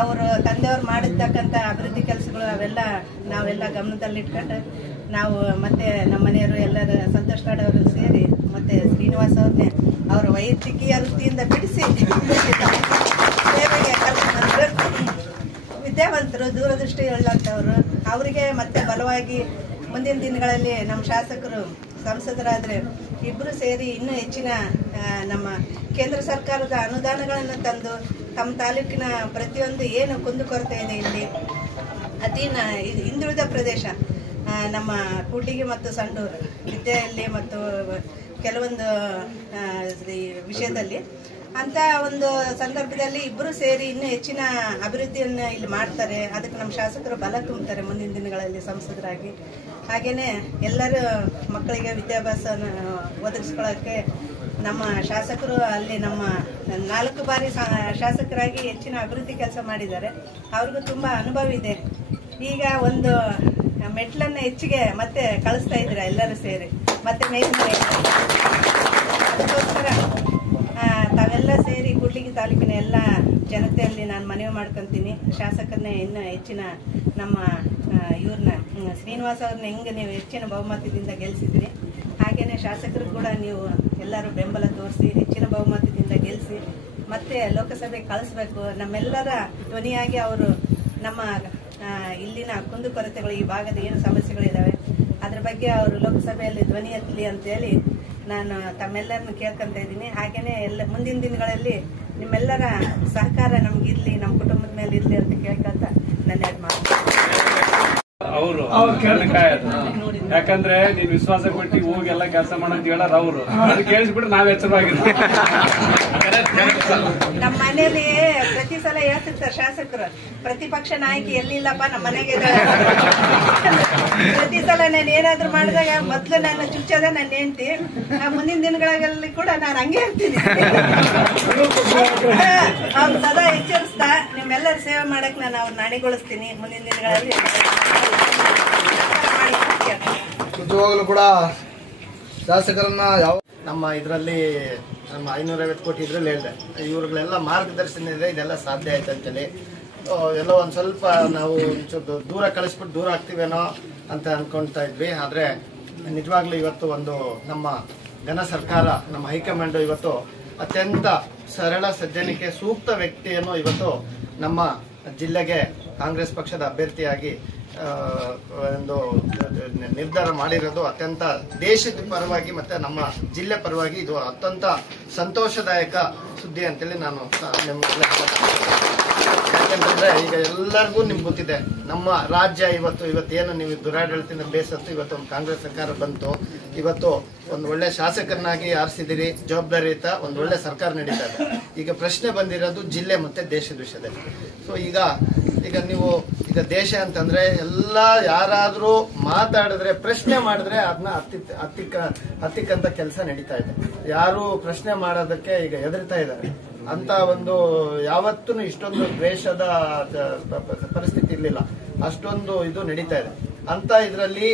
ಅವರು ತಂದೆಯವರು ಮಾಡಿರ್ತಕ್ಕಂಥ ಅಭಿವೃದ್ಧಿ ಕೆಲಸಗಳು ಅವೆಲ್ಲ ನಾವೆಲ್ಲ ಗಮನದಲ್ಲಿಟ್ಕೊಂಡು ನಾವು ಮತ್ತೆ ನಮ್ಮ ಮನೆಯವರು ಎಲ್ಲರ ಸಂತೋಷ್ ಕಾಡವರು ಸೇರಿ ಮತ್ತೆ ಶ್ರೀನಿವಾಸ್ ಅವ್ರನ್ನೇ ಅವರ ವೈದ್ಯಕೀಯ ವೃತ್ತಿಯಿಂದ ಬಿಡಿಸಿ ಸೇವೆಗೆ ಕರ್ಕೊಂಡ್ಬಂದ್ರು. ವಿದ್ಯಾವಂತರು, ದೂರದೃಷ್ಟಿ ಉಳ್ಳಂತವರು, ಅವರಿಗೆ ಮತ್ತೆ ಬಲವಾಗಿ ಮುಂದಿನ ದಿನಗಳಲ್ಲಿ ನಮ್ಮ ಶಾಸಕರು ಸಂಸದರಾದ್ರೆ ಇಬ್ರು ಸೇರಿ ಇನ್ನೂ ಹೆಚ್ಚಿನ ನಮ್ಮ ಕೇಂದ್ರ ಸರ್ಕಾರದ ಅನುದಾನಗಳನ್ನು ತಂದು ತಮ್ಮ ತಾಲೂಕಿನ ಪ್ರತಿಯೊಂದು ಏನು ಕುಂದುಕೊರತೆ ಇದೆ ಇಲ್ಲಿ ಅತಿ ಹಿಂದುಳಿದ ಪ್ರದೇಶ ನಮ್ಮ ಕೂಡ್ಲಿಗಿ ಮತ್ತು ಸಂಡೂರು ವಿದ್ಯೆಯಲ್ಲಿ ಮತ್ತು ಕೆಲವೊಂದು ವಿಷಯದಲ್ಲಿ ಅಂತ ಒಂದು ಸಂದರ್ಭದಲ್ಲಿ ಇಬ್ಬರು ಸೇರಿ ಇನ್ನೂ ಹೆಚ್ಚಿನ ಅಭಿವೃದ್ಧಿಯನ್ನು ಇಲ್ಲಿ ಮಾಡ್ತಾರೆ. ಅದಕ್ಕೆ ನಮ್ಮ ಶಾಸಕರು ಬಲ ತುಂಬುತ್ತಾರೆ ಮುಂದಿನ ದಿನಗಳಲ್ಲಿ ಸಂಸದರಾಗಿ. ಹಾಗೇನೆ ಎಲ್ಲರೂ ಮಕ್ಕಳಿಗೆ ವಿದ್ಯಾಭ್ಯಾಸ ಒದಗಿಸ್ಕೊಳ್ಳೋಕ್ಕೆ ನಮ್ಮ ಶಾಸಕರು ಅಲ್ಲಿ ನಮ್ಮ 4 ಬಾರಿ ಶಾಸಕರಾಗಿ ಹೆಚ್ಚಿನ ಅಭಿವೃದ್ಧಿ ಕೆಲಸ ಮಾಡಿದ್ದಾರೆ. ಅವ್ರಿಗೂ ತುಂಬಾ ಅನುಭವ ಇದೆ. ಈಗ ಒಂದು ಮೆಟ್ಲನ್ನ ಹೆಚ್ಚಿಗೆ ಮತ್ತೆ ಕಳಿಸ್ತಾ ಇದ್ರ ಎಲ್ಲರೂ ಸೇರಿ ಮತ್ತೆ ಮೇಲ್ಮನೆ. ಅದಕ್ಕೋಸ್ಕರ ತಾವೆಲ್ಲ ಸೇರಿ ಕೂಡ್ಲಿಗಿ ತಾಲೂಕಿನ ಎಲ್ಲ ಜನತೆಯಲ್ಲಿ ನಾನು ಮನವಿ ಮಾಡ್ಕೊಂತೀನಿ, ಶಾಸಕರನ್ನ ಇನ್ನು ಹೆಚ್ಚಿನ ನಮ್ಮ ಇವ್ರನ್ನ ಶ್ರೀನಿವಾಸ್ ಅವ್ರನ್ನ ಹೆಂಗೆ ನೀವು ಹೆಚ್ಚಿನ ಬಹುಮತದಿಂದ ಗೆಲ್ಸಿದ್ರಿ ಹಾಗೇನೆ ಶಾಸಕರು ಕೂಡ ನೀವು ಎಲ್ಲರೂ ಬೆಂಬಲ ತೋರಿಸಿ ಹೆಚ್ಚಿನ ಬಹುಮತದಿಂದ ಗೆಲ್ಲಿಸಿ ಮತ್ತೆ ಲೋಕಸಭೆಗೆ ಕಳಿಸ್ಬೇಕು. ನಮ್ಮೆಲ್ಲರ ಧ್ವನಿಯಾಗಿ ಅವರು ನಮ್ಮ ಇಲ್ಲಿನ ಕುಂದುಕೊರತೆಗಳು, ಈ ಭಾಗದ ಏನು ಸಮಸ್ಯೆಗಳಿದಾವೆ ಅದ್ರ ಬಗ್ಗೆ ಅವರು ಲೋಕಸಭೆಯಲ್ಲಿ ಧ್ವನಿ ಎತ್ತಲಿ ಅಂತೇಳಿ ನಾನು ತಮ್ಮೆಲ್ಲರನ್ನು ಕೇಳ್ಕೊಂತ ಇದ್ದೀನಿ. ಹಾಗೇನೆ ಮುಂದಿನ ದಿನಗಳಲ್ಲಿ ನಿಮ್ಮೆಲ್ಲರ ಸಹಕಾರ ನಮ್ಗಿರ್ಲಿ, ನಮ್ಮ ಕುಟುಂಬದ ಮೇಲೆ ಇರ್ಲಿ ಅಂತ ಕೇಳ್ಕೊಂತ ನನ್ನ ಅವರು ಯಾಕಂದ್ರೆ ನೀನ್ ವಿಶ್ವಾಸ ಕೊಟ್ಟು ಹೋಗಿ ಎಲ್ಲ ಕೆಲಸ ಮಾಡೋದು ಹೇಳೋರು ಅವರು, ಅದು ಕೇಳಿಸ್ಬಿಟ್ರೆ ನಾವ್ ಎಚ್ಚರವಾಗಿರ್ತೀವಿ. ನಮ್ಮ ಮನೇಲಿ ಪ್ರತಿ ಸಲ ಹೇಳ್ತಿರ್ತಾರೆ ಶಾಸಕರು, ಪ್ರತಿಪಕ್ಷ ನಾಯಕಿ ಎಲ್ಲಿಲ್ಲಪ್ಪ ನಮ್ಮ ಮನೆಗೆ. ಪ್ರತಿ ಸಲ ನಾನು ಏನಾದ್ರು ಮಾಡಿದಾಗ ಮೊದ್ಲು ನನ್ನ ಚುಚ್ಚೋದ ನನ್ನ ಹೆಂಡತಿ. ಮುಂದಿನ ದಿನಗಳಲ್ಲಿ ಕೂಡ ನಾನು ಹಂಗೆ ಹೇಳ್ತೀನಿ. ಅವ್ರು ಸದಾ ಎಚ್ಚರಿಸ್ತಾ ನಿಮ್ಮೆಲ್ಲರ ಸೇವೆ ಮಾಡಕ್ ನಾನು ಅವ್ರನ್ನ ಅಣಿಗೊಳಿಸ್ತೀನಿ ಮುಂದಿನ ದಿನಗಳಲ್ಲಿ. ನಿಜವಾಗ್ಲೂ ಕೂಡ ಶಾಸಕರನ್ನ ಯಾವ ನಮ್ಮ ಇದರಲ್ಲಿ ನಮ್ಮ 550 ಕೋಟಿ ಇದ್ರಲ್ಲಿ ಹೇಳಿದೆ, ಇವ್ರುಗಳೆಲ್ಲ ಮಾರ್ಗದರ್ಶನ ಇದೆ, ಇದೆಲ್ಲ ಸಾಧ್ಯ ಆಯ್ತು ಅಂತೇಳಿ. ಎಲ್ಲ ಒಂದ್ ಸ್ವಲ್ಪ ನಾವು ಒಂಚೂರು ದೂರ ಕಳಿಸ್ಬಿಟ್ಟು ದೂರ ಆಗ್ತೀವೇನೋ ಅಂತ ಅನ್ಕೊಳ್ತಾ ಇದ್ವಿ. ಆದ್ರೆ ನಿಜವಾಗ್ಲೂ ಇವತ್ತು ಒಂದು ನಮ್ಮ ಘನ ಸರ್ಕಾರ, ನಮ್ಮ ಹೈಕಮಾಂಡ್ ಇವತ್ತು ಅತ್ಯಂತ ಸರಳ ಸಜ್ಜನಿಕೆ ಸೂಕ್ತ ವ್ಯಕ್ತಿಯನ್ನು ಇವತ್ತು ನಮ್ಮ ಜಿಲ್ಲೆಗೆ ಕಾಂಗ್ರೆಸ್ ಪಕ್ಷದ ಅಭ್ಯರ್ಥಿಯಾಗಿ ಒಂದು ನಿರ್ಧಾರ ಮಾಡಿರೋದು ಅತ್ಯಂತ ದೇಶದ ಪರವಾಗಿ ಮತ್ತೆ ನಮ್ಮ ಜಿಲ್ಲೆ ಪರವಾಗಿ ಇದು ಅತ್ಯಂತ ಸಂತೋಷದಾಯಕ ಸುದ್ದಿ ಅಂತೇಳಿ ನಾನು ಯಾಕಂತಂದ್ರೆ ಈಗ ಎಲ್ಲರಿಗೂ ನಿಮ್ಗೆ ಗೊತ್ತಿದೆ, ನಮ್ಮ ರಾಜ್ಯ ಇವತ್ತೇನು ನೀವು ದುರಾಡಳಿತದಿಂದ ಬೇಸತ್ತು ಇವತ್ತು ಒಂದು ಕಾಂಗ್ರೆಸ್ ಸರ್ಕಾರ ಬಂತು. ಇವತ್ತು ಒಂದು ಒಳ್ಳೆ ಶಾಸಕರನ್ನಾಗಿ ಆರಿಸಿದಿರಿ, ಜವಾಬ್ದಾರಿಯುತ ಒಂದು ಒಳ್ಳೆ ಸರ್ಕಾರ ನಡೀತಾ ಇದೆ. ಈಗ ಪ್ರಶ್ನೆ ಬಂದಿರೋದು ಜಿಲ್ಲೆ ಮತ್ತೆ ದೇಶದ ವಿಷಯದಲ್ಲಿ. ಸೊ ಈಗ ನೀವು ಈಗ ದೇಶ ಅಂತಂದ್ರೆ ಎಲ್ಲ ಯಾರಾದ್ರೂ ಮಾತಾಡಿದ್ರೆ ಪ್ರಶ್ನೆ ಮಾಡಿದ್ರೆ ಅದನ್ನ ಹತ್ತಿಕ್ಕಂತ ಕೆಲಸ ನಡೀತಾ ಇದೆ. ಯಾರು ಪ್ರಶ್ನೆ ಮಾಡೋದಕ್ಕೆ ಈಗ ಹೆದರ್ತಾ ಇದ್ದಾರೆ ಅಂತ ಒಂದು ಯಾವತ್ತೂ ಇಷ್ಟೊಂದು ದ್ವೇಷದ ಪರಿಸ್ಥಿತಿ ಇರ್ಲಿಲ್ಲ, ಅಷ್ಟೊಂದು ಇದು ನಡೀತಾ ಇದೆ. ಅಂತ ಇದ್ರಲ್ಲಿ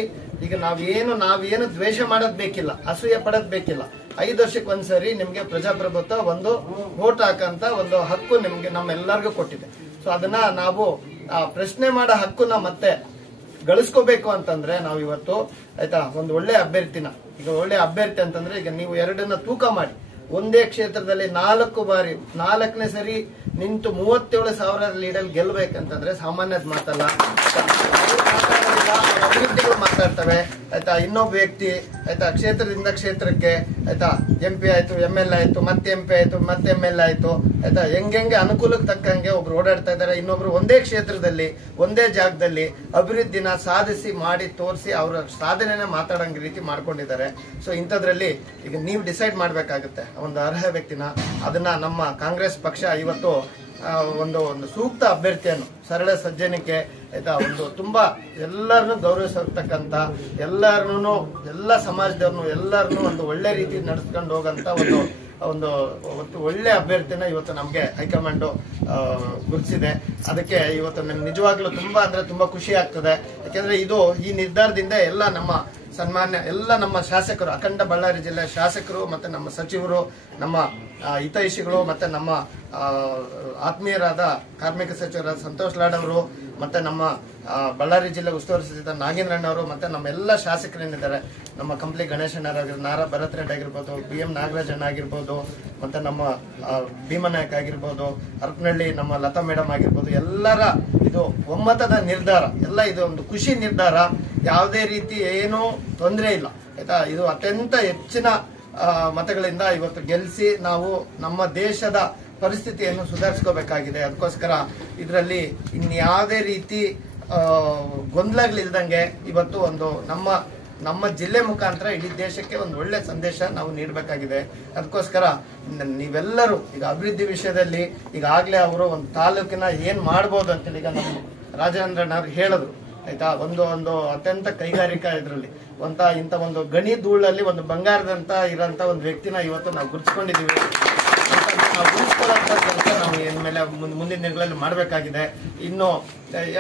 ಈಗ ನಾವೇನು ದ್ವೇಷ ಮಾಡೋದ್ ಬೇಕಿಲ್ಲ, ಅಸೂಯೆ ಪಡೋದ್ ಬೇಕಿಲ್ಲ. 5 ವರ್ಷಕ್ಕೆ ಒಂದ್ಸರಿ ನಿಮ್ಗೆ ಪ್ರಜಾಪ್ರಭುತ್ವ ಒಂದು ವೋಟ್ ಹಾಕಂತ ಒಂದು ಹಕ್ಕು ನಿಮ್ಗೆ ನಮ್ಮೆಲ್ಲರಿಗೂ ಕೊಟ್ಟಿದೆ. ಸೊ ಅದನ್ನ ನಾವು ಪ್ರಶ್ನೆ ಮಾಡೋ ಹಕ್ಕುನ ಮತ್ತೆ ಗಳಿಸ್ಕೋಬೇಕು ಅಂತಂದ್ರೆ ನಾವು ಇವತ್ತು ಆಯ್ತಾ ಒಂದು ಒಳ್ಳೆ ಅಭ್ಯರ್ಥಿನ, ಈಗ ಒಳ್ಳೆ ಅಭ್ಯರ್ಥಿ ಅಂತಂದ್ರೆ ಈಗ ನೀವು ಎರಡನ್ನ ತೂಕ ಮಾಡಿ ಒಂದೇ ಕ್ಷೇತ್ರದಲ್ಲಿ 4 ಬಾರಿ 4ನೇ ಸರಿ ನಿಂತು 37,000 ಲೀಡಲ್ಲಿ ಗೆಲ್ಬೇಕಂತಂದ್ರೆ ಸಾಮಾನ್ಯದ ಮಾತಲ್ಲ. ಅಭಿವೃದ್ಧಿಗಳು ಮಾತಾಡ್ತವೆ ಆಯ್ತಾ. ಇನ್ನೊಬ್ಬ ವ್ಯಕ್ತಿ ಆಯ್ತಾ ಕ್ಷೇತ್ರದಿಂದ ಕ್ಷೇತ್ರಕ್ಕೆ ಆಯ್ತಾ MP ಆಯ್ತು, ML ಆಯ್ತು, ಮತ್ತೆ MP ಆಯ್ತು, ಮತ್ತೆ ML ಆಯ್ತು ಆಯ್ತಾ. ಹೆಂಗೆ ಅನುಕೂಲಕ್ಕೆ ತಕ್ಕಂಗೆ ಒಬ್ರು ಓಡಾಡ್ತಾ ಇದ್ದಾರೆ, ಇನ್ನೊಬ್ರು ಒಂದೇ ಕ್ಷೇತ್ರದಲ್ಲಿ ಒಂದೇ ಜಾಗದಲ್ಲಿ ಅಭಿವೃದ್ಧಿನ ಸಾಧಿಸಿ ಮಾಡಿ ತೋರಿಸಿ ಅವರ ಸಾಧನೆನ ಮಾತಾಡಂಗ ರೀತಿ ಮಾಡ್ಕೊಂಡಿದ್ದಾರೆ. ಸೊ ಇಂಥದ್ರಲ್ಲಿ ಈಗ ನೀವು ಡಿಸೈಡ್ ಮಾಡ್ಬೇಕಾಗುತ್ತೆ ಒಂದು ಅರ್ಹ ವ್ಯಕ್ತಿನ. ಅದನ್ನ ನಮ್ಮ ಕಾಂಗ್ರೆಸ್ ಪಕ್ಷ ಇವತ್ತು ಒಂದು ಸೂಕ್ತ ಅಭ್ಯರ್ಥಿಯನ್ನು ಸರಳ ಸಜ್ಜನಿಕೆ ಆಯ್ತಾ, ಒಂದು ತುಂಬಾ ಎಲ್ಲರನ್ನು ಗೌರವಿಸತಕ್ಕಂತ, ಎಲ್ಲರನ್ನು ಎಲ್ಲ ಸಮಾಜದವ್ರನ್ನು ಎಲ್ಲರನ್ನು ಒಂದು ಒಳ್ಳೆ ರೀತಿ ನಡೆಸ್ಕೊಂಡು ಹೋಗಂತ ಒಂದು ಒಳ್ಳೆ ಅಭ್ಯರ್ಥಿನ ಇವತ್ತು ನಮ್ಗೆ ಹೈಕಮಾಂಡ್ ಗುರುತಿಸಿದೆ. ಅದಕ್ಕೆ ಇವತ್ತು ನಮ್ಗೆ ನಿಜವಾಗ್ಲೂ ತುಂಬಾ ಖುಷಿ ಆಗ್ತದೆ. ಯಾಕೆಂದ್ರೆ ಈ ನಿರ್ಧಾರದಿಂದ ಎಲ್ಲ ನಮ್ಮ ಸನ್ಮಾನ್ಯ ಎಲ್ಲ ನಮ್ಮ ಶಾಸಕರು, ಅಖಂಡ ಬಳ್ಳಾರಿ ಜಿಲ್ಲೆ ಶಾಸಕರು ಮತ್ತೆ ನಮ್ಮ ಸಚಿವರು, ನಮ್ಮ ಹಿತೈಷಿಗಳು ಮತ್ತೆ ನಮ್ಮ ಆತ್ಮೀಯರಾದ ಕಾರ್ಮಿಕ ಸಚಿವರಾದ ಸಂತೋಷ್ ಲಾಡ್ ಅವರು ಮತ್ತೆ ನಮ್ಮ ಬಳ್ಳಾರಿ ಜಿಲ್ಲೆ ಉಸ್ತುವಾರಿ ಸಚಿವ ನಾಗೇಂದ್ರಣ್ಣ ಅವರು ಮತ್ತೆ ನಮ್ಮ ಎಲ್ಲ ಶಾಸಕರೇನಿದ್ದಾರೆ, ನಮ್ಮ ಕಂಪ್ಲಿ ಗಣೇಶಣ್ಣರಾಗಿರ್ಬೋದು, ನಾರಾ ಭರತ್ ರೆಡ್ಡಿ ಆಗಿರ್ಬೋದು, BM ನಾಗರಾಜಣ್ಣ ಆಗಿರ್ಬೋದು, ಮತ್ತೆ ನಮ್ಮ ಭೀಮನಾಯಕ್ ಆಗಿರ್ಬೋದು, ಹರಪನಹಳ್ಳಿ ನಮ್ಮ ಲತಾ ಮೇಡಮ್ ಆಗಿರ್ಬೋದು, ಎಲ್ಲರ ಇದು ಒಮ್ಮತದ ನಿರ್ಧಾರ, ಎಲ್ಲ ಇದು ಒಂದು ಖುಷಿ ನಿರ್ಧಾರ. ಯಾವುದೇ ರೀತಿ ಏನೂ ತೊಂದರೆ ಇಲ್ಲ ಆಯ್ತಾ. ಇದು ಅತ್ಯಂತ ಹೆಚ್ಚಿನ ಮತಗಳಿಂದ ಇವತ್ತು ಗೆಲ್ಲಿಸಿ ನಾವು ನಮ್ಮ ದೇಶದ ಪರಿಸ್ಥಿತಿಯನ್ನು ಸುಧಾರಿಸ್ಕೋಬೇಕಾಗಿದೆ. ಅದಕ್ಕೋಸ್ಕರ ಇದರಲ್ಲಿ ಇನ್ಯಾವುದೇ ರೀತಿ ಗೊಂದಲಗಳಿಲ್ದಂಗೆ ಇವತ್ತು ಒಂದು ನಮ್ಮ ಜಿಲ್ಲೆ ಮುಖಾಂತರ ಇಡೀ ದೇಶಕ್ಕೆ ಒಂದು ಒಳ್ಳೆ ಸಂದೇಶ ನಾವು ನೀಡಬೇಕಾಗಿದೆ. ಅದಕ್ಕೋಸ್ಕರ ನೀವೆಲ್ಲರೂ ಈಗ ಅಭಿವೃದ್ಧಿ ವಿಷಯದಲ್ಲಿ ಈಗಾಗಲೇ ಅವರು ಒಂದು ತಾಲೂಕಿನ ಏನ್ ಮಾಡ್ಬೋದು ಅಂತೇಳಿ ಈಗ ನಮ್ಮ ರಾಜೇಂದ್ರಣ್ಣ ಅವ್ರು ಹೇಳಿದ್ರು ಆಯ್ತಾ. ಒಂದು ಅತ್ಯಂತ ಕೈಗಾರಿಕಾ ಇದರಲ್ಲಿ ಇಂಥ ಒಂದು ಗಣಿ ಧೂಳಲ್ಲಿ ಒಂದು ಬಂಗಾರದಂತ ಇರೋಂತ ಒಂದು ವ್ಯಕ್ತಿನ ಇವತ್ತು ನಾವು ಗುರುತಿಸ್ಕೊಂಡಿದೀವಿ. ನಾವು ಗುರುತಿಸ್ಕೊಳ್ಳೋಂಥ ಕೆಲಸ ನಾವು ಇನ್ಮೇಲೆ ಮುಂದಿನ ದಿನಗಳಲ್ಲಿ ಮಾಡಬೇಕಾಗಿದೆ. ಇನ್ನು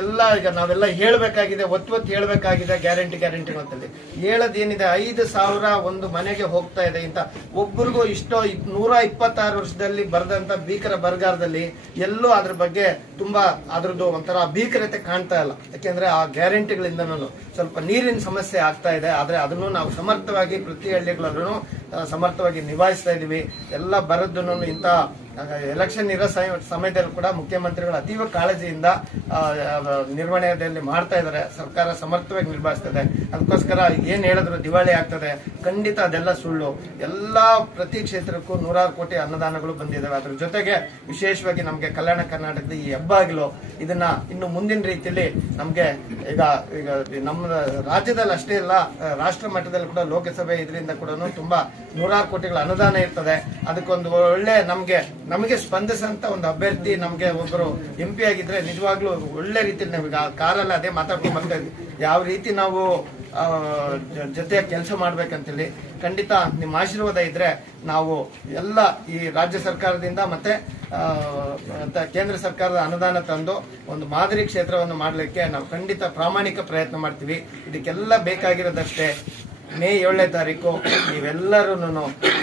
ಎಲ್ಲ ಈಗ ನಾವೆಲ್ಲ ಹೇಳ್ಬೇಕಾಗಿದೆ, ಒತ್ತು ಹೇಳ್ಬೇಕಾಗಿದೆ. ಗ್ಯಾರಂಟಿ ಅಂತಲ್ಲಿ ಹೇಳೋದೇನಿದೆ, 5,000 ಒಂದು ಮನೆಗೆ ಹೋಗ್ತಾ ಇದೆ. ಇಂತ ಒಬ್ಬರಿಗೂ 126 ವರ್ಷದಲ್ಲಿ ಬರೆದಂತ ಭೀಕರ ಬರಗಾರದಲ್ಲಿ ಎಲ್ಲೂ ಅದ್ರ ಬಗ್ಗೆ ತುಂಬಾ ಅದ್ರದ್ದು ಒಂಥರ ಭೀಕರತೆ ಕಾಣ್ತಾ ಇಲ್ಲ. ಯಾಕೆಂದ್ರೆ ಆ ಗ್ಯಾರಂಟಿಗಳಿಂದನೂ ಸ್ವಲ್ಪ ನೀರಿನ ಸಮಸ್ಯೆ ಆಗ್ತಾ ಇದೆ. ಆದ್ರೆ ಅದನ್ನು ನಾವು ಸಮರ್ಥವಾಗಿ ಪ್ರತಿ ಹಳ್ಳಿಗಳಲ್ಲೂ ಸಮರ್ಥವಾಗಿ ನಿಭಾಯಿಸ್ತಾ ಇದೀವಿ. ಎಲ್ಲ ಬರದ್ದನ್ನು ಇಂತ ಎಲೆಕ್ಷನ್ ಇರೋ ಸಮಯದಲ್ಲಿ ಕೂಡ ಮುಖ್ಯಮಂತ್ರಿಗಳು ಅತೀವ ಕಾಳಜಿಯಿಂದ ನಿರ್ವಹಣೆಯಲ್ಲಿ ಮಾಡ್ತಾ ಇದ್ದಾರೆ. ಸರ್ಕಾರ ಸಮರ್ಥವಾಗಿ ನಿರ್ವಹಿಸ್ತದೆ. ಅದಕ್ಕೋಸ್ಕರ ಏನ್ ಹೇಳಿದ್ರು ದಿವಾಳಿ ಆಗ್ತದೆ, ಖಂಡಿತ ಅದೆಲ್ಲ ಸುಳ್ಳು. ಎಲ್ಲಾ ಪ್ರತಿ ಕ್ಷೇತ್ರಕ್ಕೂ 100 ಕೋಟಿ ಅನುದಾನಗಳು ಬಂದಿದ್ದಾವೆ. ಅದ್ರ ಜೊತೆಗೆ ವಿಶೇಷವಾಗಿ ನಮ್ಗೆ ಕಲ್ಯಾಣ ಕರ್ನಾಟಕದ ಈ ಹಬ್ಬ ಆಗಿಲು ಇದನ್ನ ಇನ್ನು ಮುಂದಿನ ರೀತಿಯಲ್ಲಿ ನಮ್ಗೆ ಈಗ ನಮ್ಮ ರಾಜ್ಯದಲ್ಲಿ ಅಷ್ಟೇ ಇಲ್ಲ, ರಾಷ್ಟ್ರ ಮಟ್ಟದಲ್ಲಿ ಕೂಡ ಲೋಕಸಭೆ ಇದರಿಂದ ಕೂಡ ತುಂಬಾ 100 ಕೋಟಿಗಳ ಅನುದಾನ ಇರ್ತದೆ. ಅದಕ್ಕೊಂದು ಒಳ್ಳೆ ನಮಗೆ ಸ್ಪಂದಿಸಂತ ಒಂದು ಅಭ್ಯರ್ಥಿ ನಮ್ಗೆ ಒಬ್ಬರು MP ಆಗಿದ್ರೆ ನಿಜವಾಗ್ಲೂ ಒಳ್ಳೆ ರೀತಿಯಲ್ಲಿ ನಾವೀಗ ಕಾರಲ್ಲಿ ಅದೇ ಮಾತಾಡ್ಕೊಂಡು ಬರ್ತಾ ಇದ್ವಿ, ಯಾವ ರೀತಿ ನಾವು ಜೊತೆಯಾಗಿ ಕೆಲಸ ಮಾಡ್ಬೇಕಂತೇಳಿ. ಖಂಡಿತ ನಿಮ್ಮ ಆಶೀರ್ವಾದ ಇದ್ರೆ ನಾವು ಎಲ್ಲ ಈ ರಾಜ್ಯ ಸರ್ಕಾರದಿಂದ ಮತ್ತೆ ಕೇಂದ್ರ ಸರ್ಕಾರದ ಅನುದಾನ ತಂದು ಒಂದು ಮಾದರಿ ಕ್ಷೇತ್ರವನ್ನು ಮಾಡಲಿಕ್ಕೆ ನಾವು ಖಂಡಿತ ಪ್ರಾಮಾಣಿಕ ಪ್ರಯತ್ನ ಮಾಡ್ತೀವಿ. ಇದಕ್ಕೆಲ್ಲ ಬೇಕಾಗಿರೋದಷ್ಟೇ ಮೇ 7ನೇ ತಾರೀಕು ನೀವೆಲ್ಲರೂ